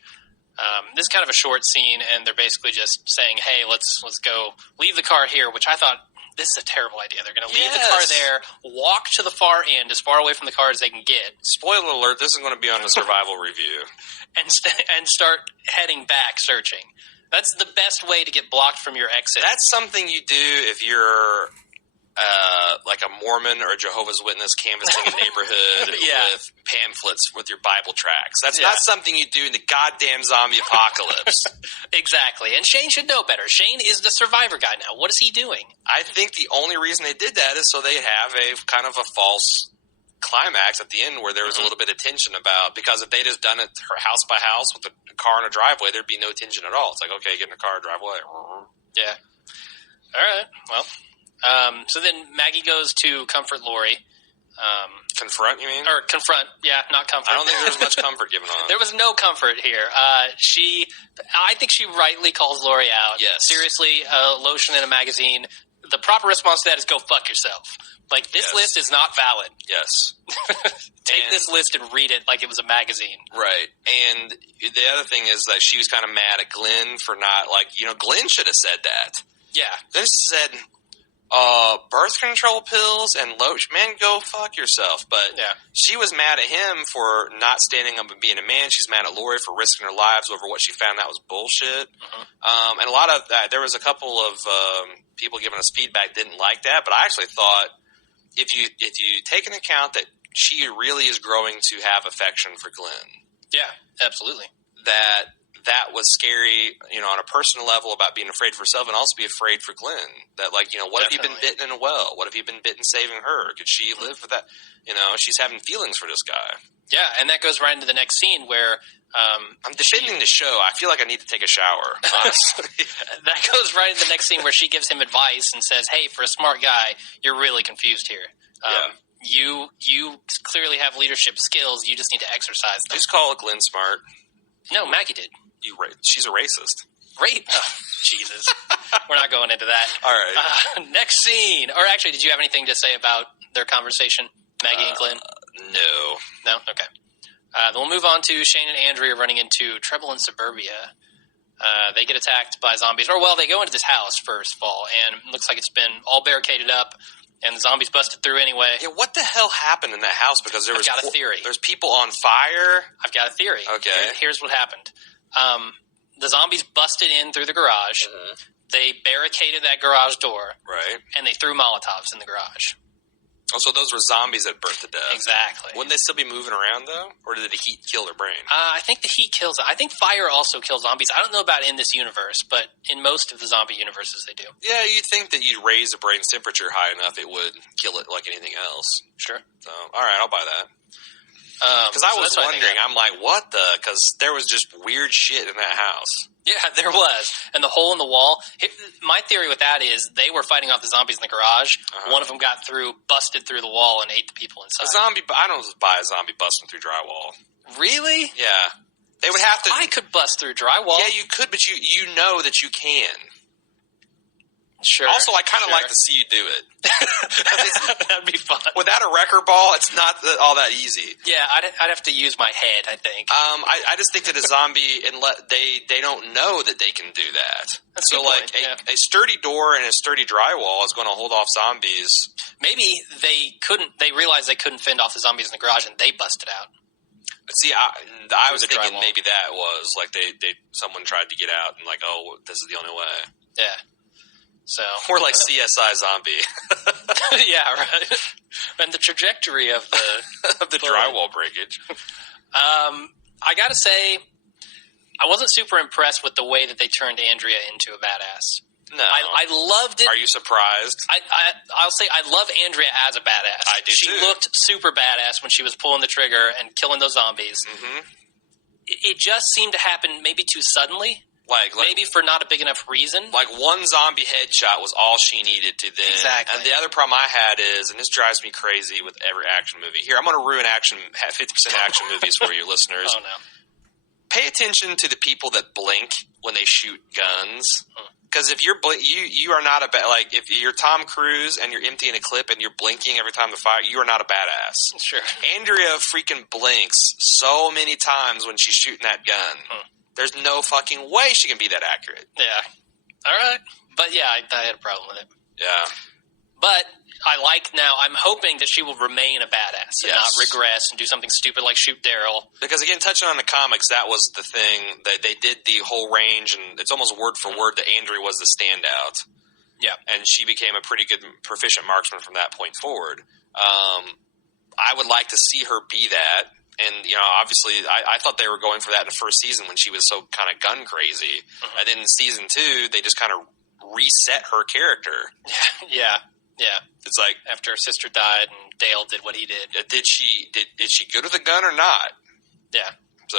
This is kind of a short scene, and they're basically just saying, hey, let's go leave the car here, which I thought, this is a terrible idea. They're going to leave the car there, walk to the far end, as far away from the car as they can get. Spoiler alert, this is going to be on the survival review. And start heading back searching. That's the best way to get blocked from your exit. That's something you do if you're like a Mormon or a Jehovah's Witness canvassing a neighborhood with pamphlets with your Bible tracts. That's not something you do in the goddamn zombie apocalypse. Exactly. And Shane should know better. Shane is the survivor guy now. What is he doing? I think the only reason they did that is so they have a kind of a false climax at the end where there was a little bit of tension about, because if they just done it house by house with a car in a driveway, there'd be no tension at all. It's like, okay, get in a car, drive away. Yeah. All right. Well, so then Maggie goes to comfort Lori. Confront, you mean? Or confront, yeah, not comfort. I don't think there was much comfort given on it. There was no comfort here. I think she rightly calls Lori out. Yes. Seriously, lotion in a magazine. The proper response to that is go fuck yourself. Like, this list is not valid. Yes. Take this list and read it like it was a magazine. Right. And the other thing is that she was kind of mad at Glenn for not, like, Glenn should have said that. Yeah. Glenn said, birth control pills and lotion. Man, go fuck yourself. But she was mad at him for not standing up and being a man. She's mad at Lori for risking her lives over what she found out was bullshit. And a lot of that, there was a couple of people giving us feedback didn't like that. But I actually thought if you take into account that she really is growing to have affection for Glenn. Yeah, absolutely. That was scary, on a personal level about being afraid for herself and also be afraid for Glenn. That, like, what if he'd been bitten in a well? What if he'd been bitten saving her? Could she live with that? She's having feelings for this guy. Yeah, and that goes right into the next scene where I'm defending the show. I feel like I need to take a shower, honestly. That goes right into the next scene where she gives him advice and says, hey, for a smart guy, you're really confused here. You clearly have leadership skills. You just need to exercise them. Just call Glenn smart. No, Maggie did. She's a racist. Oh, Jesus. We're not going into that. All right. Next scene. Or actually, did you have anything to say about their conversation, Maggie and Glenn? No. No? Okay. Then we'll move on to Shane and Andrea running into Treble in suburbia. They get attacked by zombies. They go into this house first of all, and it looks like it's been all barricaded up, and the zombies busted through anyway. Yeah, what the hell happened in that house? Because I've got a theory. There's people on fire. I've got a theory. Okay. Here's what happened. The zombies busted in through the garage. Mm-hmm. They barricaded that garage door. Right. And they threw Molotovs in the garage. Oh, so those were zombies that burnt to death. Exactly. Wouldn't they still be moving around, though? Or did the heat kill their brain? I think the heat kills it. I think fire also kills zombies. I don't know about in this universe, but in most of the zombie universes they do. Yeah, you'd think that you'd raise the brain's temperature high enough it would kill it like anything else. Sure. So, all right, I'll buy that. Because I was wondering, I'm like, what the? Because there was just weird shit in that house. Yeah, there was. And the hole in the wall. My theory with that is they were fighting off the zombies in the garage. Uh-huh. One of them got through, busted through the wall, and ate the people inside. I don't buy a zombie busting through drywall. Really? Yeah. They would have to. I could bust through drywall. Yeah, you could, but you know that you can. Sure. Also, I kind of like to see you do it. That'd be fun. Without a wrecker ball, it's not all that easy. Yeah, I'd have to use my head, I think. I just think that a zombie, they don't know that they can do that. That's so, like, a sturdy door and a sturdy drywall is going to hold off zombies. Maybe they realized they couldn't fend off the zombies in the garage, and they busted out. See, I was thinking maybe that was, like, someone tried to get out and, like, oh, this is the only way. Yeah. So we're like CSI Zombie. Yeah, right. And the trajectory of the drywall breakage. I gotta say, I wasn't super impressed with the way that they turned Andrea into a badass. No, I loved it. Are you surprised? I'll say I love Andrea as a badass. I do She too. looked super badass when she was pulling the trigger and killing those zombies. Mm-hmm. It just seemed to happen maybe too suddenly. Like maybe for not a big enough reason. Like one zombie headshot was all she needed to then. Exactly. And the other problem I had is, and this drives me crazy with every action movie. Here, I'm going to ruin 50% action movies for you listeners. Oh, no. Pay attention to the people that blink when they shoot guns. Because if you're you are not like if you're Tom Cruise and you're emptying a clip and you're blinking every time to fire, you are not a badass. Sure. Andrea freaking blinks so many times when she's shooting that gun. There's no fucking way she can be that accurate. Yeah. All right. But yeah, I had a problem with it. Yeah. But I'm hoping that she will remain a badass and not regress and do something stupid like shoot Daryl. Because again, touching on the comics, that was the thing. They did the whole range, and it's almost word for word that Andrea was the standout. Yeah. And she became a pretty good, proficient marksman from that point forward. I would like to see her be that. And, obviously, I thought they were going for that in the first season when she was so kind of gun crazy. Mm-hmm. And then in season 2, they just kind of reset her character. Yeah. It's like after her sister died and Dale did what he did. Is she good with a gun or not? Yeah. So.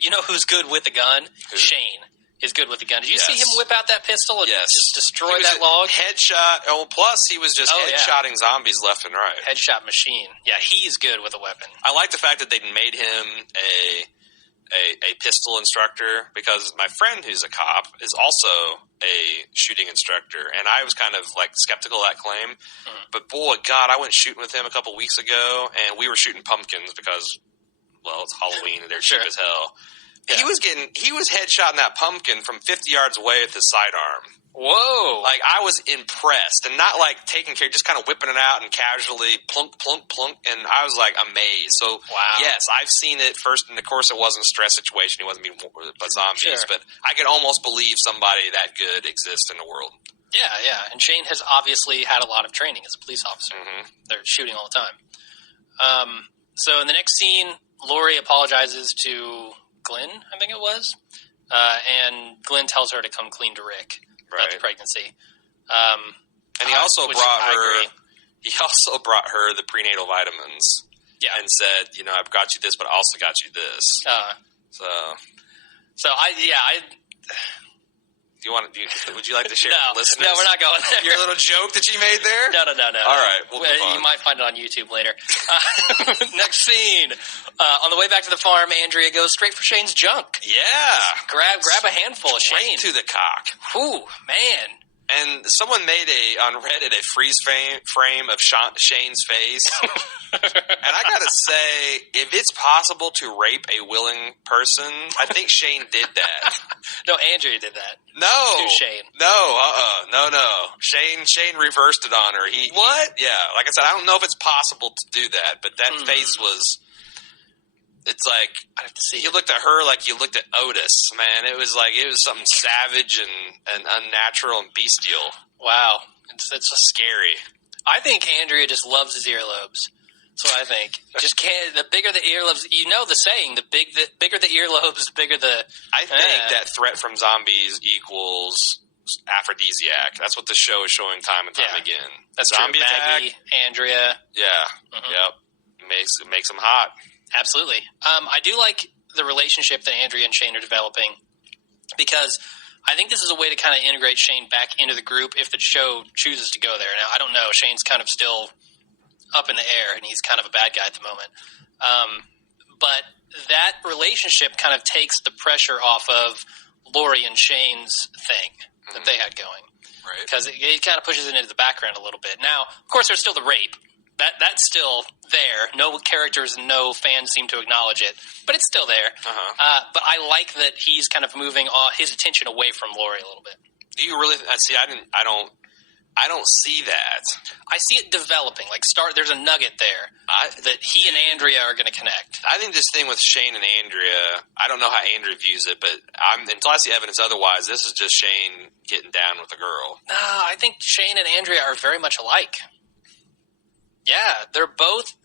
You know who's good with a gun? Who? Shane is good with a gun. Did you see him whip out that pistol and just destroy that log? Headshot. Oh, plus he was just headshotting zombies left and right. Headshot machine. Yeah, he's good with a weapon. I like the fact that they made him a pistol instructor because my friend who's a cop is also a shooting instructor, and I was kind of like skeptical of that claim. Mm-hmm. But boy, God, I went shooting with him a couple weeks ago, and we were shooting pumpkins because, well, it's Halloween and they're cheap as hell. Yeah. He was headshotting that pumpkin from 50 yards away with his sidearm. Whoa! Like, I was impressed, and not like taking care, just kind of whipping it out and casually plunk, plunk, plunk, and I was like amazed. So, yes, I've seen it first, and of course it wasn't a stress situation, he wasn't being by zombies, but I could almost believe somebody that good exists in the world. Yeah, and Shane has obviously had a lot of training as a police officer. Mm-hmm. They're shooting all the time. So in the next scene, Lori apologizes to Glenn, I think it was, and Glenn tells her to come clean to Rick about the pregnancy. And he also brought her the prenatal vitamins. Yeah, and said, I've got you this, but I also got you this. Would you like to share with listeners? No, we're not going there. Your little joke that you made there? No. All right, we'll move on. You might find it on YouTube later. Next scene. On the way back to the farm, Andrea goes straight for Shane's junk. Yeah. Grab a handful of Shane. Straight to the cock. Ooh, man. And someone made on Reddit a freeze frame of Shane's face. And I gotta say, if it's possible to rape a willing person, I think Shane did that. No, Andrea did that. No. To Shane. No. Shane reversed it on her. What? Yeah, like I said, I don't know if it's possible to do that, but that face was... It's like, I have to see. You looked at her like you looked at Otis, man. It was something savage and unnatural and bestial. Wow. It's scary. I think Andrea just loves his earlobes. That's what I think. Just can't. The bigger the earlobes, you know the saying. The bigger the earlobes, the bigger the. I think that threat from zombies equals aphrodisiac. That's what the show is showing time and time again. That's zombie true. Maggie, attack. Andrea. Yeah. Mm-hmm. Yep. Makes them hot. Absolutely. I do like the relationship that Andrea and Shane are developing because I think this is a way to kind of integrate Shane back into the group if the show chooses to go there. Now, I don't know. Shane's kind of still up in the air, and he's kind of a bad guy at the moment. But that relationship kind of takes the pressure off of Lori and Shane's thing that they had going. Right. Because it kind of pushes it into the background a little bit. Now, of course, there's still the rape. That's still there. No characters and no fans seem to acknowledge it, but it's still there. But I like that he's kind of moving his attention away from Lori a little bit. Do you really see? I don't see that. I see it developing. There's a nugget there that he and Andrea are going to connect. I think this thing with Shane and Andrea, I don't know how Andrea views it, but until I see evidence otherwise, this is just Shane getting down with a girl. No, I think Shane and Andrea are very much alike. Yeah, they're both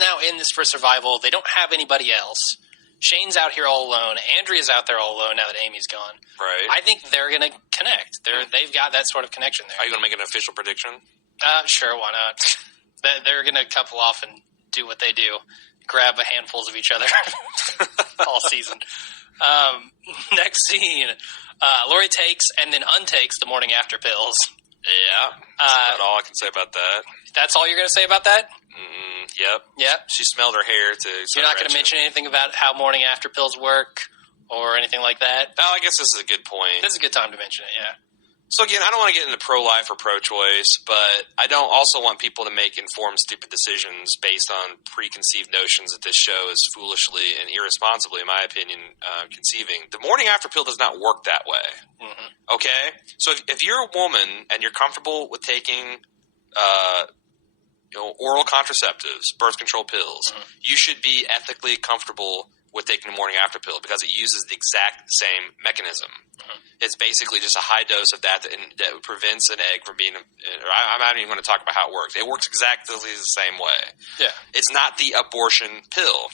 now in this for survival. They don't have anybody else. Shane's out here all alone. Andrea's out there all alone now that Amy's gone. Right. I think they're going to connect. They've got that sort of connection there. Are you going to make an official prediction? Sure, why not? They're going to couple off and do what they do. Grab handfuls of each other all season. Next scene. Lori takes and then untakes the morning after pills. Yeah. That's about all I can say about that. That's all you're going to say about that? Yep. She smelled her hair too. You're not going to mention anything about how morning after pills work or anything like that? Oh, I guess this is a good point. This is a good time to mention it, yeah. So again, I don't want to get into pro-life or pro-choice, but I don't also want people to make informed, stupid decisions based on preconceived notions that this show is foolishly and irresponsibly, in my opinion, conceiving. The morning after pill does not work that way. Mm-hmm. Okay? So if you're a woman and you're comfortable with taking oral contraceptives, birth control pills, you should be ethically comfortable with taking the morning after pill because it uses the exact same mechanism. It's basically just a high dose of that prevents an egg from being I'm not even going to talk about how it works. It works exactly the same way. Yeah. It's not the abortion pill.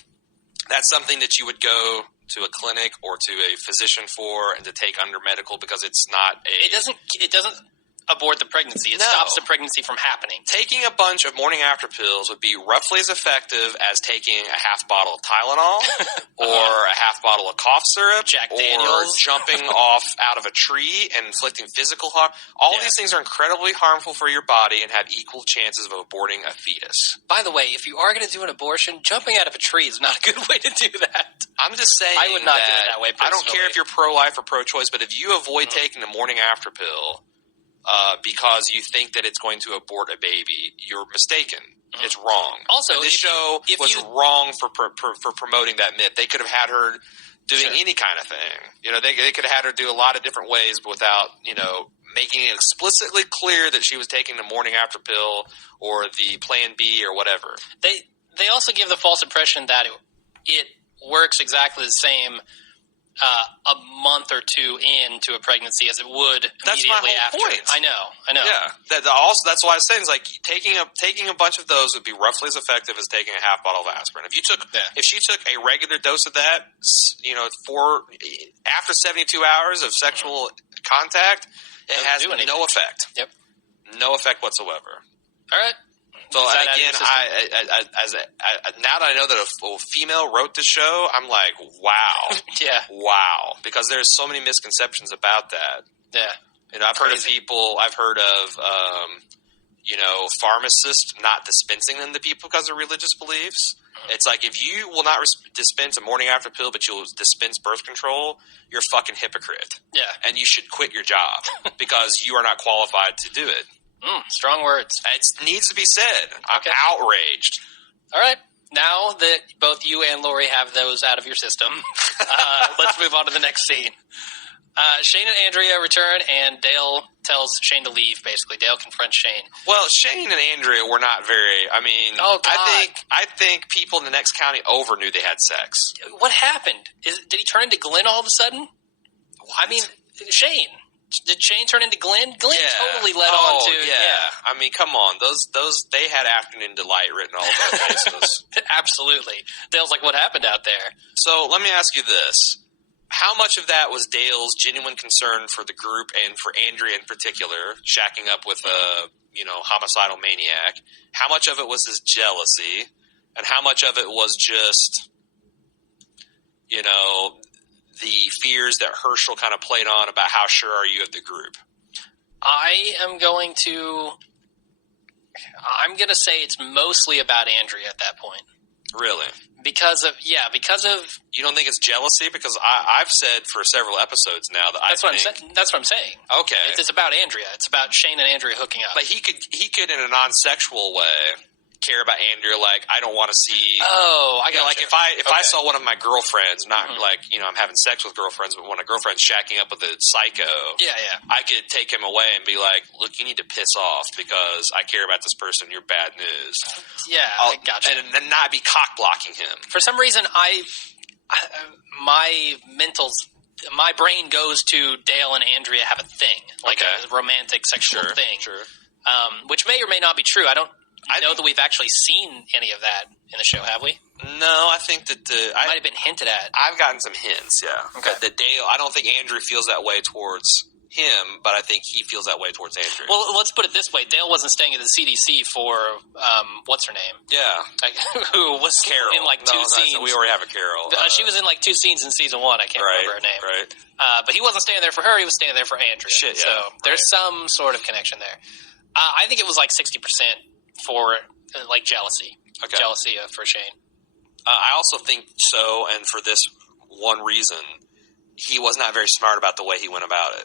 That's something that you would go to a clinic or to a physician for and to take under medical because it's not a... It doesn't abort the pregnancy. It stops the pregnancy from happening. Taking a bunch of morning after pills would be roughly as effective as taking a half bottle of Tylenol or a half bottle of cough syrup Jack or Daniels. Jumping off out of a tree and inflicting physical harm. All these things are incredibly harmful for your body and have equal chances of aborting a fetus. By the way, if you are going to do an abortion, jumping out of a tree is not a good way to do that. I'm just saying I would not do it that way personally. I don't care if you're pro-life or pro-choice, but if you avoid taking the morning after pill because you think that it's going to abort a baby, you're mistaken. It's wrong. Also, and this show was wrong for promoting that myth. They could have had her doing any kind of thing. They could have had her do a lot of different ways, but without making it explicitly clear that she was taking the morning after pill or the Plan B or whatever. They also give the false impression that it works exactly the same a month or two into a pregnancy as it would immediately after. Point. I know. Yeah, that's why I was saying is like taking a bunch of those would be roughly as effective as taking a half bottle of aspirin. If she took a regular dose of that, after 72 hours of sexual contact, it has no effect. Yep, no effect whatsoever. All right. So again, now that I know that a female wrote this show, I'm like, wow, wow, because there's so many misconceptions about that. Yeah, I've heard of people. I've heard of pharmacists not dispensing them to people because of religious beliefs. It's like if you will not dispense a morning after pill, but you'll dispense birth control, you're a fucking hypocrite. Yeah, and you should quit your job because you are not qualified to do it. Strong words. It needs to be said. I'm outraged. All right. Now that both you and Lori have those out of your system, let's move on to the next scene. Shane and Andrea return, and Dale tells Shane to leave, basically. Dale confronts Shane. Well, Shane and Andrea were not very... I think people in the next county over knew they had sex. What happened? Did he turn into Glenn all of a sudden? What? I mean, Shane... Did Shane turn into Glenn? Glenn totally led on to. Yeah. I mean, come on. Those they had Afternoon Delight written all over their faces. Absolutely. Dale's like, what happened out there? So let me ask you this. How much of that was Dale's genuine concern for the group and for Andrea in particular, shacking up with a, homicidal maniac? How much of it was his jealousy? And how much of it was just, the fears that Herschel kind of played on about how sure are you of the group? I'm going to say it's mostly about Andrea at that point. Really? Because of you don't think it's jealousy? Because I've said for several episodes now that that's what I'm saying. Okay, it's about Andrea. It's about Shane and Andrea hooking up. But he could in a non-sexual way care about Andrea. Like, I don't want to see. Oh, I got like if I saw one of my girlfriends, not like I'm having sex with girlfriends, but one of girlfriends shacking up with a psycho. Yeah. I could take him away and be like, look, you need to piss off because I care about this person. You're bad news. Yeah, I gotcha. And not be cock blocking him. For some reason, my brain goes to Dale and Andrea have a thing, like a romantic sexual thing. Sure. Which may or may not be true. I don't know that we've actually seen any of that in the show, have we? No, I think that it might have been hinted at. I've gotten some hints, yeah. Okay. That Dale, I don't think Andrew feels that way towards him, but I think he feels that way towards Andrew. Well, let's put it this way: Dale wasn't staying at the CDC for what's her name? Yeah, who was Carol in like two scenes. We already have a Carol. She was in like 2 scenes in season 1. I can't remember her name. Right. But he wasn't staying there for her; he was staying there for Andrea. Shit, yeah, so there's some sort of connection there. I think it was like 60% for like jealousy. Okay. Jealousy for Shane. I also think so, and for this one reason, he was not very smart about the way he went about it.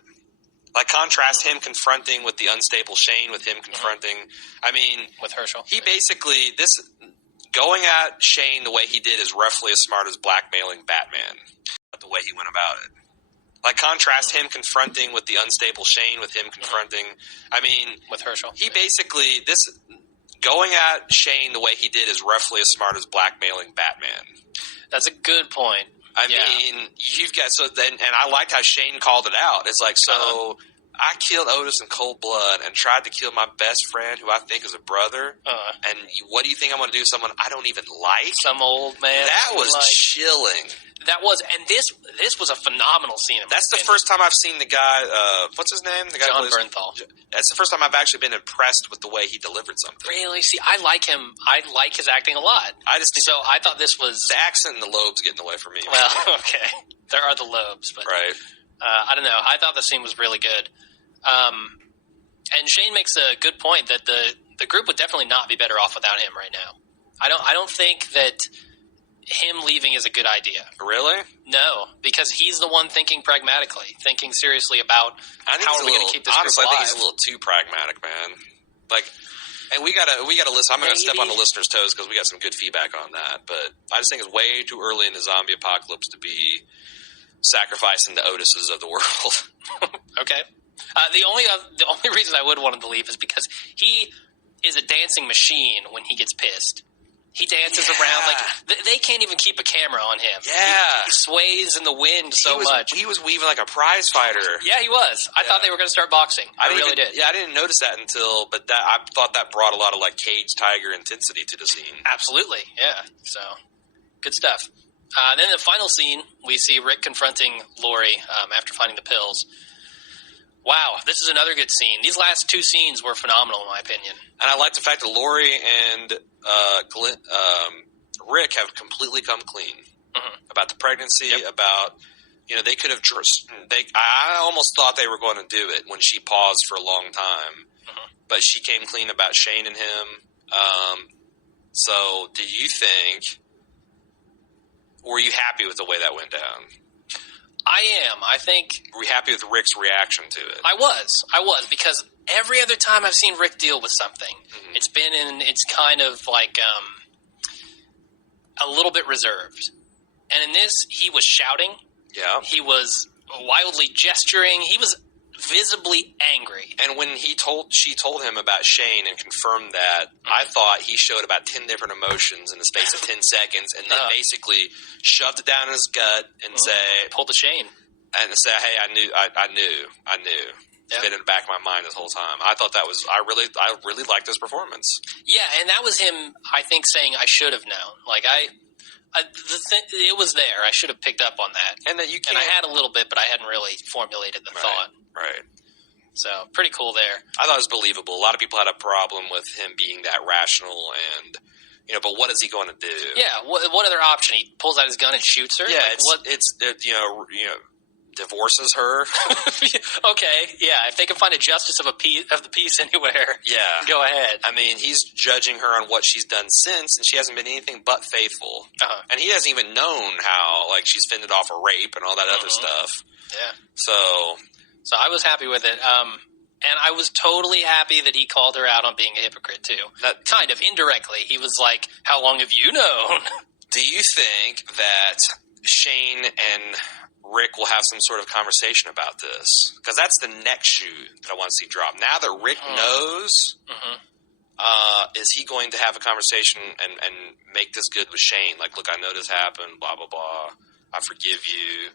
Like, contrast him confronting with the unstable Shane with him confronting, with Herschel. He basically, going at Shane the way he did is roughly as smart as blackmailing Batman. The way he went about it. Like, contrast him confronting with the unstable Shane with him confronting, with Herschel. He basically, going at Shane the way he did is roughly as smart as blackmailing Batman. That's a good point. You've got and I liked how Shane called it out. It's like, I killed Otis in cold blood and tried to kill my best friend, who I think is a brother. And what do you think I'm going to do to someone I don't even like? Some old man. That was chilling. That was, and this was a phenomenal scene. That's the first time I've seen the guy. What's his name? The guy John Bernthal. That's the first time I've actually been impressed with the way he delivered something. Really? See, I like him. I like his acting a lot. I thought this was the accent and the lobes getting away from me. Well, okay, there are the lobes, but right. I don't know. I thought the scene was really good. And Shane makes a good point that the group would definitely not be better off without him right now. I don't think that him leaving is a good idea. Really? No, because he's the one thinking pragmatically, thinking seriously about how are we going to keep this group alive. I think he's a little too pragmatic, man. Like, and we gotta listen. I'm going to step on the listeners' toes because we got some good feedback on that. But I just think it's way too early in the zombie apocalypse to be sacrificing the Otises of the world. Okay. The only reason I would want him to leave is because he is a dancing machine when he gets pissed. He dances around like they can't even keep a camera on him. Yeah, he sways in the wind so much. He was weaving like a prize fighter. Yeah, he was. I thought they were going to start boxing. I really did. Yeah, I didn't notice that I thought that brought a lot of like cage tiger intensity to the scene. Absolutely, yeah. So good stuff. Then the final scene, we see Rick confronting Lori after finding the pills. Wow, this is another good scene. These last 2 scenes were phenomenal, in my opinion. And I like the fact that Lori and Rick have completely come clean about the pregnancy, about, they could have I almost thought they were going to do it when she paused for a long time. But she came clean about Shane and him. So, do you think, were you happy with the way that went down? I am. I think... Were you happy with Rick's reaction to it? I was, because every other time I've seen Rick deal with something, it's kind of like a little bit reserved. And in this, he was shouting. Yeah. He was wildly gesturing. He was visibly angry. And when she told him about Shane and confirmed that, I thought he showed about 10 different emotions in the space of 10 seconds and then basically shoved it down his gut and pulled a Shane. and say, "Hey, I knew." It's been in the back of my mind this whole time. I thought that was I really liked his performance. Yeah, and that was him. I think saying I should have known. Like it was there. I should have picked up on that. And that you can't. And I had a little bit, but I hadn't really formulated the thought. Right. So pretty cool there. I thought it was believable. A lot of people had a problem with him being that rational and. But what is he going to do? Yeah, what other option? He pulls out his gun and shoots her? Yeah, like, it's divorces her. Okay, yeah, if they can find a justice of the peace anywhere, go ahead. I mean, he's judging her on what she's done since, and she hasn't been anything but faithful. Uh-huh. And he hasn't even known how, like, she's fended off a rape and all that other stuff. Yeah. So I was happy with it. And I was totally happy that he called her out on being a hypocrite, too. Kind of, indirectly. He was like, how long have you known? Do you think that Shane and Rick will have some sort of conversation about this? Because that's the next shoe that I want to see drop. Now that Rick knows, is he going to have a conversation and make this good with Shane? Like, look, I know this happened, blah, blah, blah. I forgive you.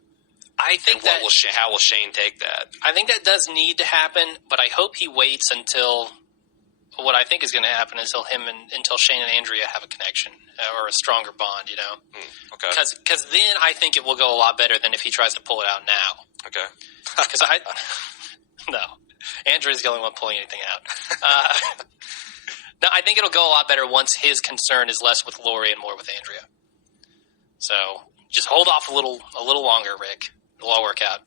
I think how will Shane take that? I think that does need to happen, but I hope he waits until what I think is going to happen is until Shane and Andrea have a connection or a stronger bond, Okay. Because then I think it will go a lot better than if he tries to pull it out now. Okay. Because no, Andrea's the only one pulling anything out. No, I think it'll go a lot better once his concern is less with Lori and more with Andrea. So just hold off a little longer, Rick. It'll all work out.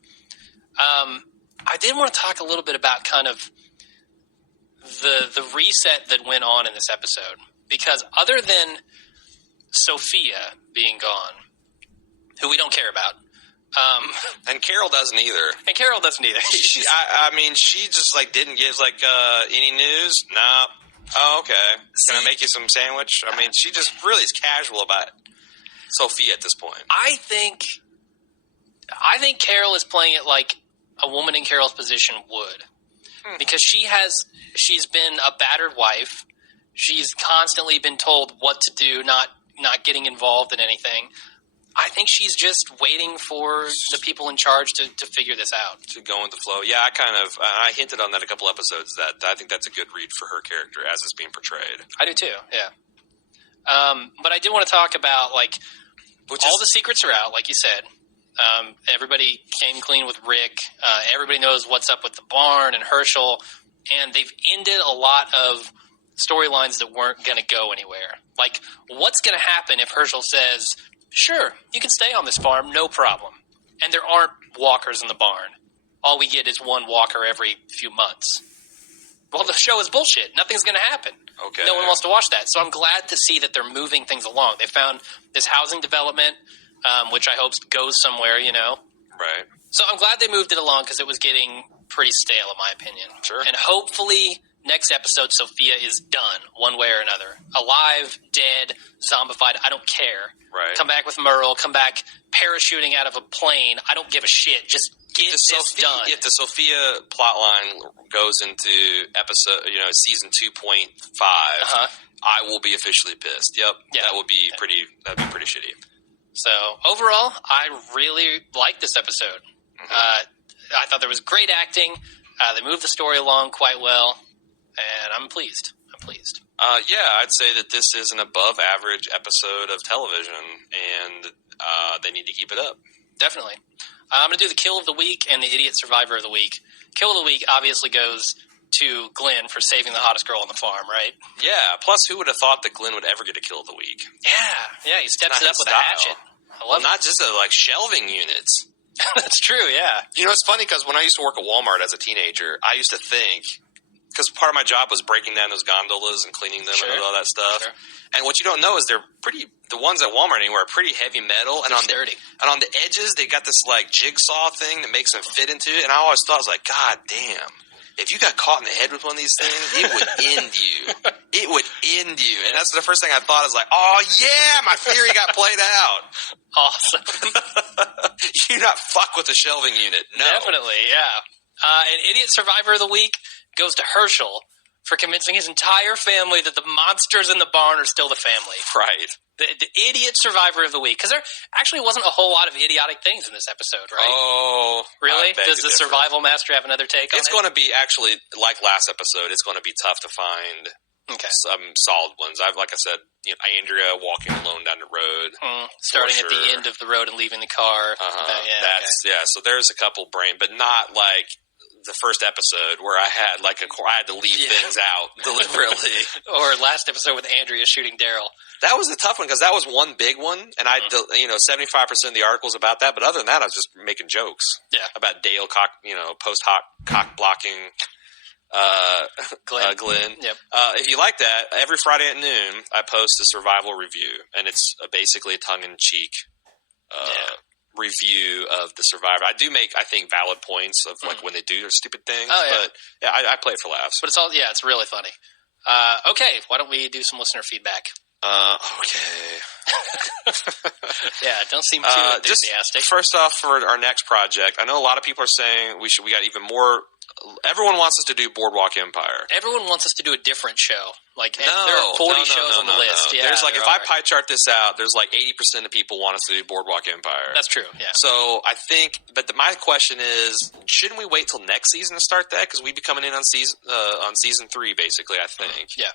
I did want to talk a little bit about kind of the reset that went on in this episode, because other than Sophia being gone, who we don't care about, and Carol doesn't either. She just like didn't give like any news. No. Oh, okay. Can I make you some sandwich? I mean, she just really is casual about Sophia at this point. I think Carol is playing it like a woman in Carol's position would. Because she's been a battered wife. She's constantly been told what to do, not getting involved in anything. I think she's just waiting for the people in charge to figure this out. To go with the flow. Yeah, I hinted on that a couple episodes, that I think that's a good read for her character as it's being portrayed. I do too, yeah. But I did want to talk about, like, all the secrets are out, like you said. Everybody came clean with Rick. Everybody knows what's up with the barn and Herschel. And they've ended a lot of storylines that weren't going to go anywhere. Like, what's going to happen if Herschel says, sure, you can stay on this farm, no problem. And there aren't walkers in the barn. All we get is one walker every few months. Well, the show is bullshit. Nothing's going to happen. Okay. No one wants to watch that. So I'm glad to see that they're moving things along. They found this housing development, which I hope goes somewhere, Right. So I'm glad they moved it along because it was getting pretty stale, in my opinion. Sure. And hopefully next episode, Sophia is done one way or another. Alive, dead, zombified, I don't care. Right. Come back with Merle, come back parachuting out of a plane. I don't give a shit. Just get this done. If the Sophia plotline goes into season 2.5, I will be officially pissed. Yep. Yeah. That'd be pretty shitty. So overall, I really liked this episode. I thought there was great acting. They moved the story along quite well, and I'm pleased. I'd say that this is an above-average episode of television, and they need to keep it up. Definitely. I'm going to do the Kill of the Week and the Idiot Survivor of the Week. Kill of the Week obviously goes to Glenn for saving the hottest girl on the farm, right? Yeah, plus who would have thought that Glenn would ever get a Kill of the Week? Yeah, he steps it up with a hatchet. I love it. Not just shelving units. That's true, yeah. It's funny because when I used to work at Walmart as a teenager, I used to think, because part of my job was breaking down those gondolas and cleaning them and all that stuff. Sure. And what you don't know is the ones at Walmart anywhere are pretty heavy metal. And on the edges, they got this like jigsaw thing that makes them fit into it. And I always thought, I was like, God damn. If you got caught in the head with one of these things, it would end you. It would end you. And that's the first thing I thought. I was like, oh, yeah, my theory got played out. Awesome. You not fuck with the shelving unit. No. Definitely, yeah. An Idiot Survivor of the Week goes to Herschel for convincing his entire family that the monsters in the barn are still the family. Right. The idiot survivor of the week. Because there actually wasn't a whole lot of idiotic things in this episode, right? Oh. Really? Does the differ. survival master have another take on it? It's going to be, actually, like last episode, it's going to be tough to find some solid ones. Like I said, Andrea walking alone down the road. Starting at the end of the road and leaving the car. So there's a couple but not like the first episode where I had I had to leave things out deliberately. Or last episode with Andrea shooting Daryl. That was a tough one because that was one big one, and 75% of the article was about that. But other than that, I was just making jokes. About Dale post hoc cock blocking Glenn. Yep. If you like that, every Friday at noon, I post a survival review, and it's basically a tongue-in-cheek review of the Survivor. I do make, I think, valid points of when they do their stupid things. But I play it for laughs. But it's really funny. Okay, why don't we do some listener feedback? Okay. Don't seem too enthusiastic. First off, for our next project, I know a lot of people are saying we got even more. Everyone wants us to do Boardwalk Empire. Everyone wants us to do a different show. There are 40 shows on the list. Yeah, there's if I pie chart this out, there's 80% of people want us to do Boardwalk Empire. That's true. Yeah. So I think, my question is, shouldn't we wait till next season to start that? Because we'd be coming in on season 3, basically. I think. Yeah.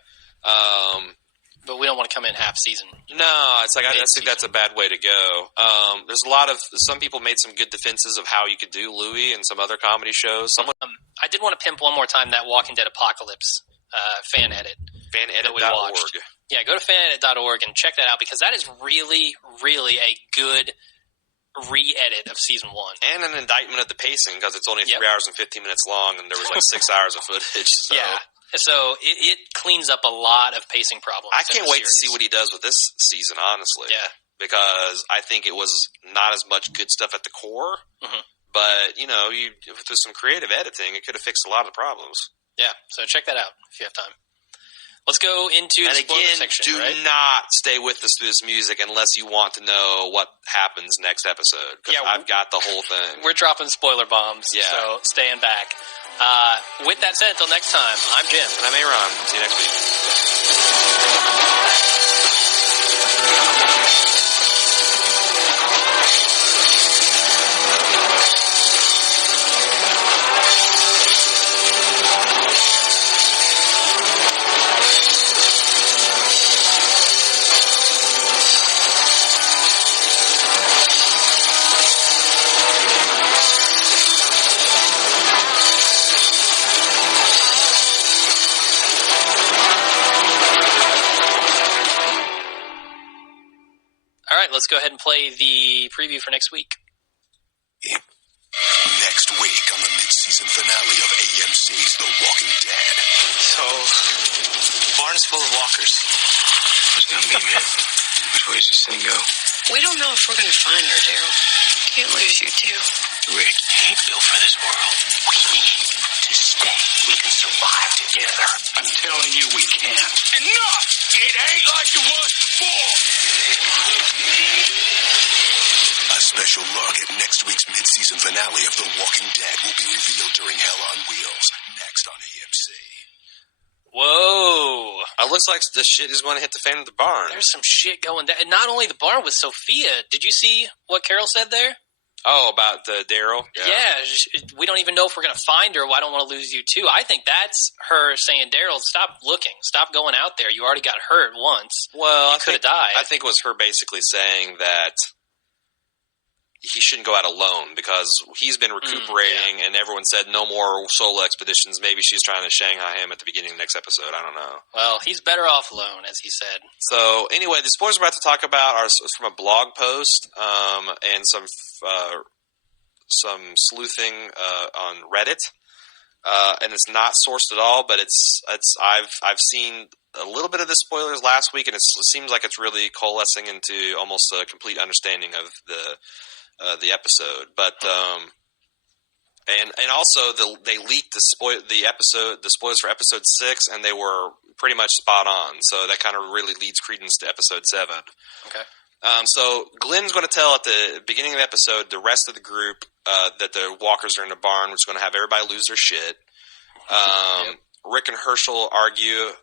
But we don't want to come in half season. No, it's I think that's a bad way to go. There's some people made some good defenses of how you could do Louie and some other comedy shows. I did want to pimp one more time that Walking Dead Apocalypse fan edit. Fanedit.org. Yeah, go to fanedit.org and check that out because that is really, really a good re-edit of season 1. And an indictment of the pacing because it's only 3 hours and 15 minutes long and there was 6 hours of footage. So. Yeah. So it cleans up a lot of pacing problems. I can't wait to see what he does with this season, honestly. Yeah. Because I think it was not as much good stuff at the core. Mm-hmm. But, through some creative editing, it could have fixed a lot of the problems. Yeah. So check that out if you have time. Let's go into the spoiler section, do not stay with us through this music unless you want to know what happens next episode. Because I've got the whole thing. We're dropping spoiler bombs, so staying back. With that said, until next time, I'm Jim. And I'm Aaron. See you next week. Let's go ahead and play the preview for next week. Next week on the mid-season finale of AMC's The Walking Dead. So, barn's full of walkers. What's gonna be, man? Which way does this thing go? We don't know if we're gonna find her, Daryl. Can't lose you, too. Rick ain't built for this world. We need to stay. We can survive together. I'm telling you we can. Enough! It ain't like it was before! A special look at next week's mid-season finale of The Walking Dead will be revealed during Hell on Wheels, next on AMC. Whoa. It looks like the shit is going to hit the fan of the barn. There's some shit going down. And not only the barn with Sophia. Did you see what Carol said there? Oh, about the Daryl? Yeah, we don't even know if we're going to find her. I don't want to lose you, too. I think that's her saying, Daryl, stop looking. Stop going out there. You already got hurt once. Well, you could have died. I think it was her basically saying that he shouldn't go out alone because he's been recuperating and everyone said no more solo expeditions. Maybe she's trying to Shanghai him at the beginning of the next episode. I don't know. Well, he's better off alone, as he said. So anyway, the spoilers we're about to talk about are from a blog post and some sleuthing on Reddit. And it's not sourced at all, but I've seen a little bit of the spoilers last week, and it seems like it's really coalescing into almost a complete understanding of the episode. But and also they leaked the spoilers for episode 6, and they were pretty much spot on. So that kind of really leads credence to episode 7. Okay. So Glenn's going to tell at the beginning of the episode the rest of the group that the walkers are in a barn, which is going to have everybody lose their shit. Rick and Herschel argue,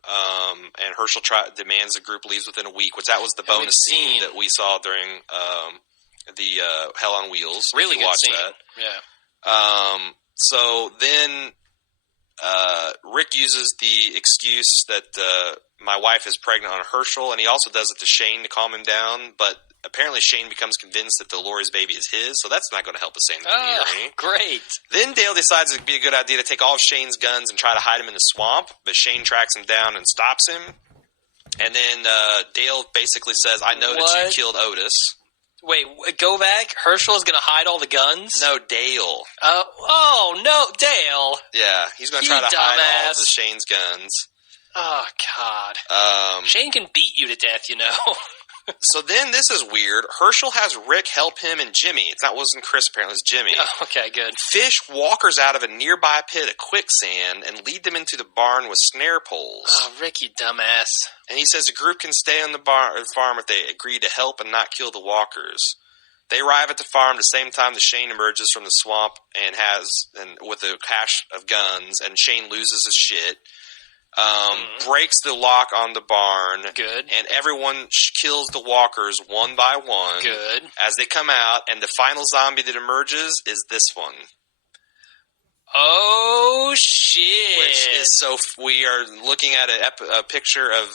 and Herschel demands the group leaves within a week, which that was the bonus scene that we saw during the Hell on Wheels. Really good scene. That. Yeah. So then Rick uses the excuse that my wife is pregnant on Herschel, and he also does it to Shane to calm him down, but apparently Shane becomes convinced that the Laurie's baby is his, so that's not going to help us save the community. Great. Then Dale decides it'd be a good idea to take all of Shane's guns and try to hide him in the swamp, but Shane tracks him down and stops him. And then Dale basically says, I know that you killed Otis. Wait, go back? Herschel is going to hide all the guns? No, Dale. Oh, no, Dale. Yeah, he's going to try to hide all of Shane's guns. Oh, God. Shane can beat you to death, you know. So then this is weird. Herschel has Rick help him and Jimmy. It wasn't Chris, apparently. It's Jimmy. Oh, okay, good. Fish walkers out of a nearby pit of quicksand and lead them into the barn with snare poles. Oh, Rick, you dumbass. And he says the group can stay on the farm if they agree to help and not kill the walkers. They arrive at the farm the same time that Shane emerges from the swamp and with a cache of guns, and Shane loses his shit. Breaks the lock on the barn. Good. And everyone kills the walkers one by one. Good. As they come out, and the final zombie that emerges is this one. Oh, shit. Which is we are looking at a picture of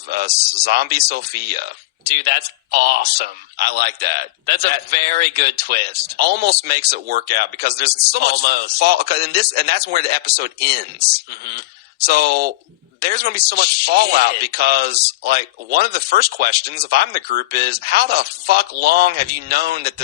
zombie Sophia. Dude, that's awesome. I like that. That's a very good twist. Almost makes it work out because there's so much and that's where the episode ends. Mm-hmm. So there's going to be so much fallout because, like, one of the first questions, if I'm the group, is how the fuck long have you known that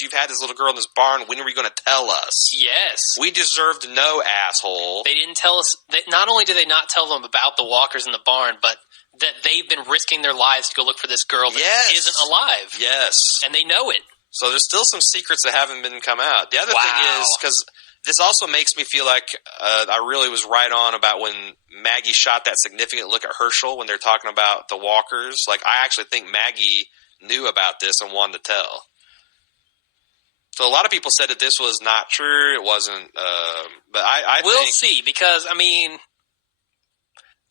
you've had this little girl in this barn? When are we going to tell us? Yes. We deserve to know, asshole. They didn't tell us. Not only did they not tell them about the walkers in the barn, but that they've been risking their lives to go look for this girl that isn't alive. Yes. And they know it. So there's still some secrets that haven't been come out. The other thing is, because this also makes me feel like I really was right on about when Maggie shot that significant look at Herschel when they're talking about the walkers. Like, I actually think Maggie knew about this and wanted to tell. So a lot of people said that this was not true. It wasn't. But I we'll think see, because, I mean,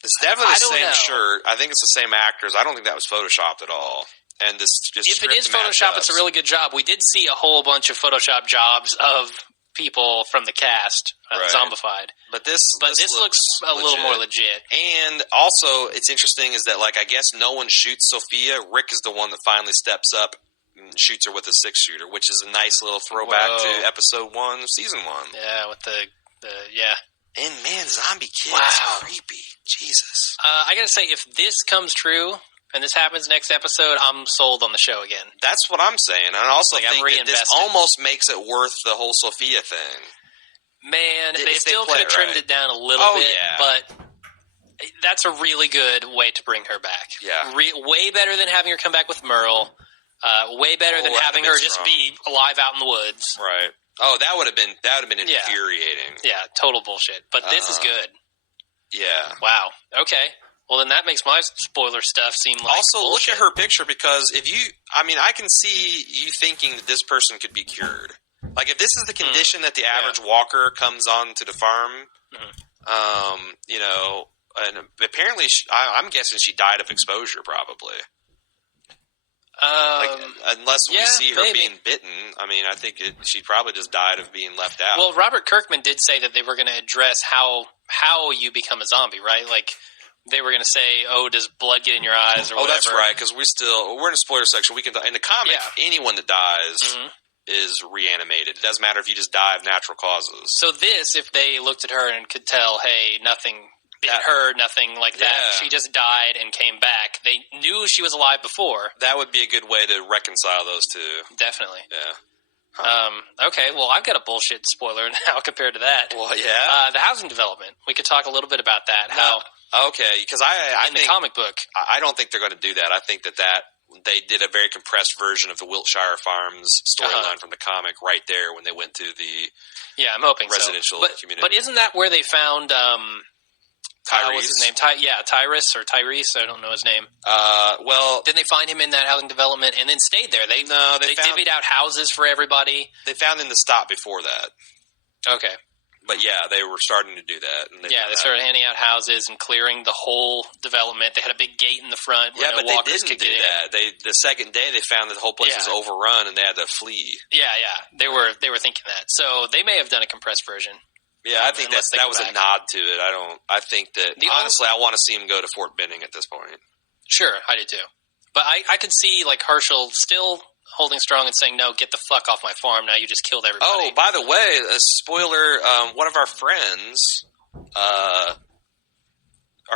it's definitely the same shirt. I think it's the same actors. I don't think that was photoshopped at all. And this just if it is Photoshop, it's a really good job. We did see a whole bunch of Photoshop jobs of people from the cast zombified. But this looks a little more legit. And also, it's interesting is that, like, I guess no one shoots Sophia. Rick is the one that finally steps up and shoots her with a 6-shooter, which is a nice little throwback to episode 1 of season 1. Yeah, with the And man, zombie kids, creepy. Jesus. I gotta say, if this comes true and this happens next episode, I'm sold on the show again. That's what I'm saying. And I also think that this almost makes it worth the whole Sophia thing. Man, they still could have trimmed it down a little bit, but that's a really good way to bring her back. Yeah. Way better than having her come back with Merle. Way better than having her just be alive out in the woods. Right. Oh, that would have been infuriating. Yeah, total bullshit. But this is good. Yeah. Wow. Okay. Well, then that makes my spoiler stuff seem like also bullshit. Look at her picture, because I can see you thinking that this person could be cured. Like, if this is the condition that the average walker comes on to the farm, and apparently I'm guessing she died of exposure, probably. Unless we see her being bitten, I think she probably just died of being left out. Well, Robert Kirkman did say that they were going to address how you become a zombie, right? Like, they were going to say, does blood get in your eyes or whatever? Oh, that's right, because we're in a spoiler section. We can, in the comic, anyone that dies is reanimated. It doesn't matter if you just die of natural causes. So this, if they looked at her and could tell, hey, nothing bit her, nothing like that, she just died and came back, they knew she was alive before. That would be a good way to reconcile those two. Definitely. Yeah. Okay, well, I've got a bullshit spoiler now compared to that. Well, yeah. The housing development. We could talk a little bit about that. Okay, because I think, the comic book, I don't think they're going to do that. I think that they did a very compressed version of the Wiltshire Farms storyline from the comic right there when they went to the I'm hoping residential community. But isn't that where they found Tyrese? What's his name? Tyrese or Tyrese. I don't know his name. Well, didn't they find him in that housing development and then stayed there? They divvied out houses for everybody. They found him the stop before that. Okay. But yeah, they were starting to do that. And they started handing out houses and clearing the whole development. They had a big gate in the front where but walkers they didn't could do get that. in. The second day they found that the whole place was overrun and they had to flee. Yeah. They were thinking that. So they may have done a compressed version. Yeah, I think that was a nod to it. I think that honestly, I want to see him go to Fort Benning at this point. Sure, I do too. But I could see like Herschel still holding strong and saying, "No, get the fuck off my farm! Now you just killed everybody." Oh, by the way, a spoiler: one of our friends, our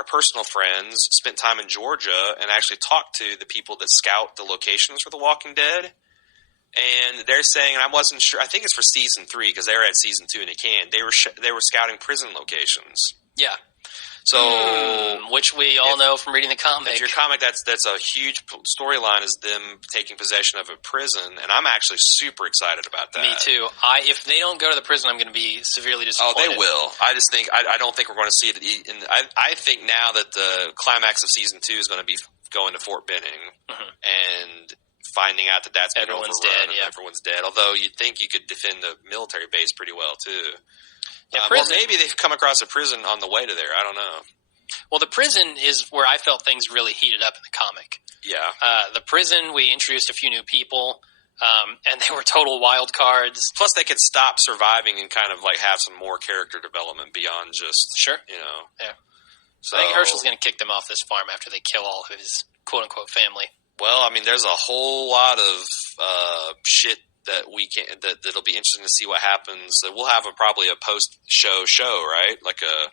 personal friends, spent time in Georgia and actually talked to the people that scout the locations for The Walking Dead. And they're saying, and I wasn't sure. I think it's for season 3 because they were at season 2 and it can. They were scouting prison locations. Yeah. So, which we all know from reading the comic. If your comic, that's a huge storyline, is them taking possession of a prison, and I'm actually super excited about that. Me too. If they don't go to the prison, I'm going to be severely disappointed. Oh, they will. I just think I don't think we're going to see it. I think now that the climax of season 2 is going to be going to Fort Benning and finding out that that's been everyone's overrun dead. And everyone's dead. Although you'd think you could defend the military base pretty well too. Yeah, or maybe they've come across a prison on the way to there. I don't know. Well, the prison is where I felt things really heated up in the comic. Yeah. The prison, we introduced a few new people, and they were total wild cards. Plus, they could stop surviving and kind of like have some more character development beyond just, Yeah. So, I think Herschel's going to kick them off this farm after they kill all of his quote-unquote family. Well, I mean, there's a whole lot of shit that that'll be interesting to see what happens. We'll have probably a post-show, right? Like a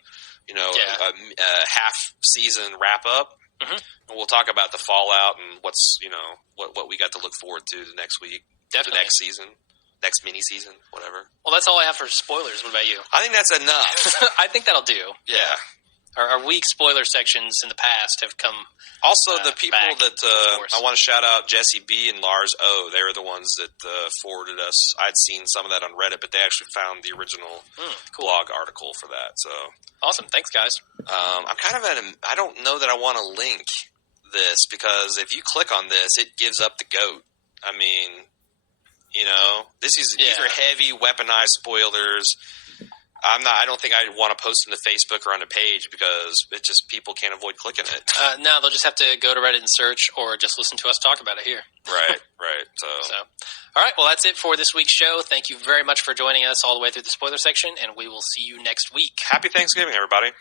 half-season wrap-up. Mm-hmm. And we'll talk about the fallout and what's, what we got to look forward to the next week. Definitely. The next season. Next mini-season, whatever. Well, that's all I have for spoilers. What about you? I think that's enough. I think that'll do. Yeah. Our weak spoiler sections in the past have come. Also, the people back, that I want to shout out, Jesse B and Lars O. They were the ones that forwarded us. I'd seen some of that on Reddit, but they actually found the original blog article for that. So awesome, thanks guys. I'm kind of I don't know that I want to link this because if you click on this, it gives up the goat. I mean, these are heavy weaponized spoilers. I don't think I want to post them to Facebook or on the page because it just people can't avoid clicking it. No, they'll just have to go to Reddit and search, or just listen to us talk about it here. Right. So, all right. Well, that's it for this week's show. Thank you very much for joining us all the way through the spoiler section, and we will see you next week. Happy Thanksgiving, everybody.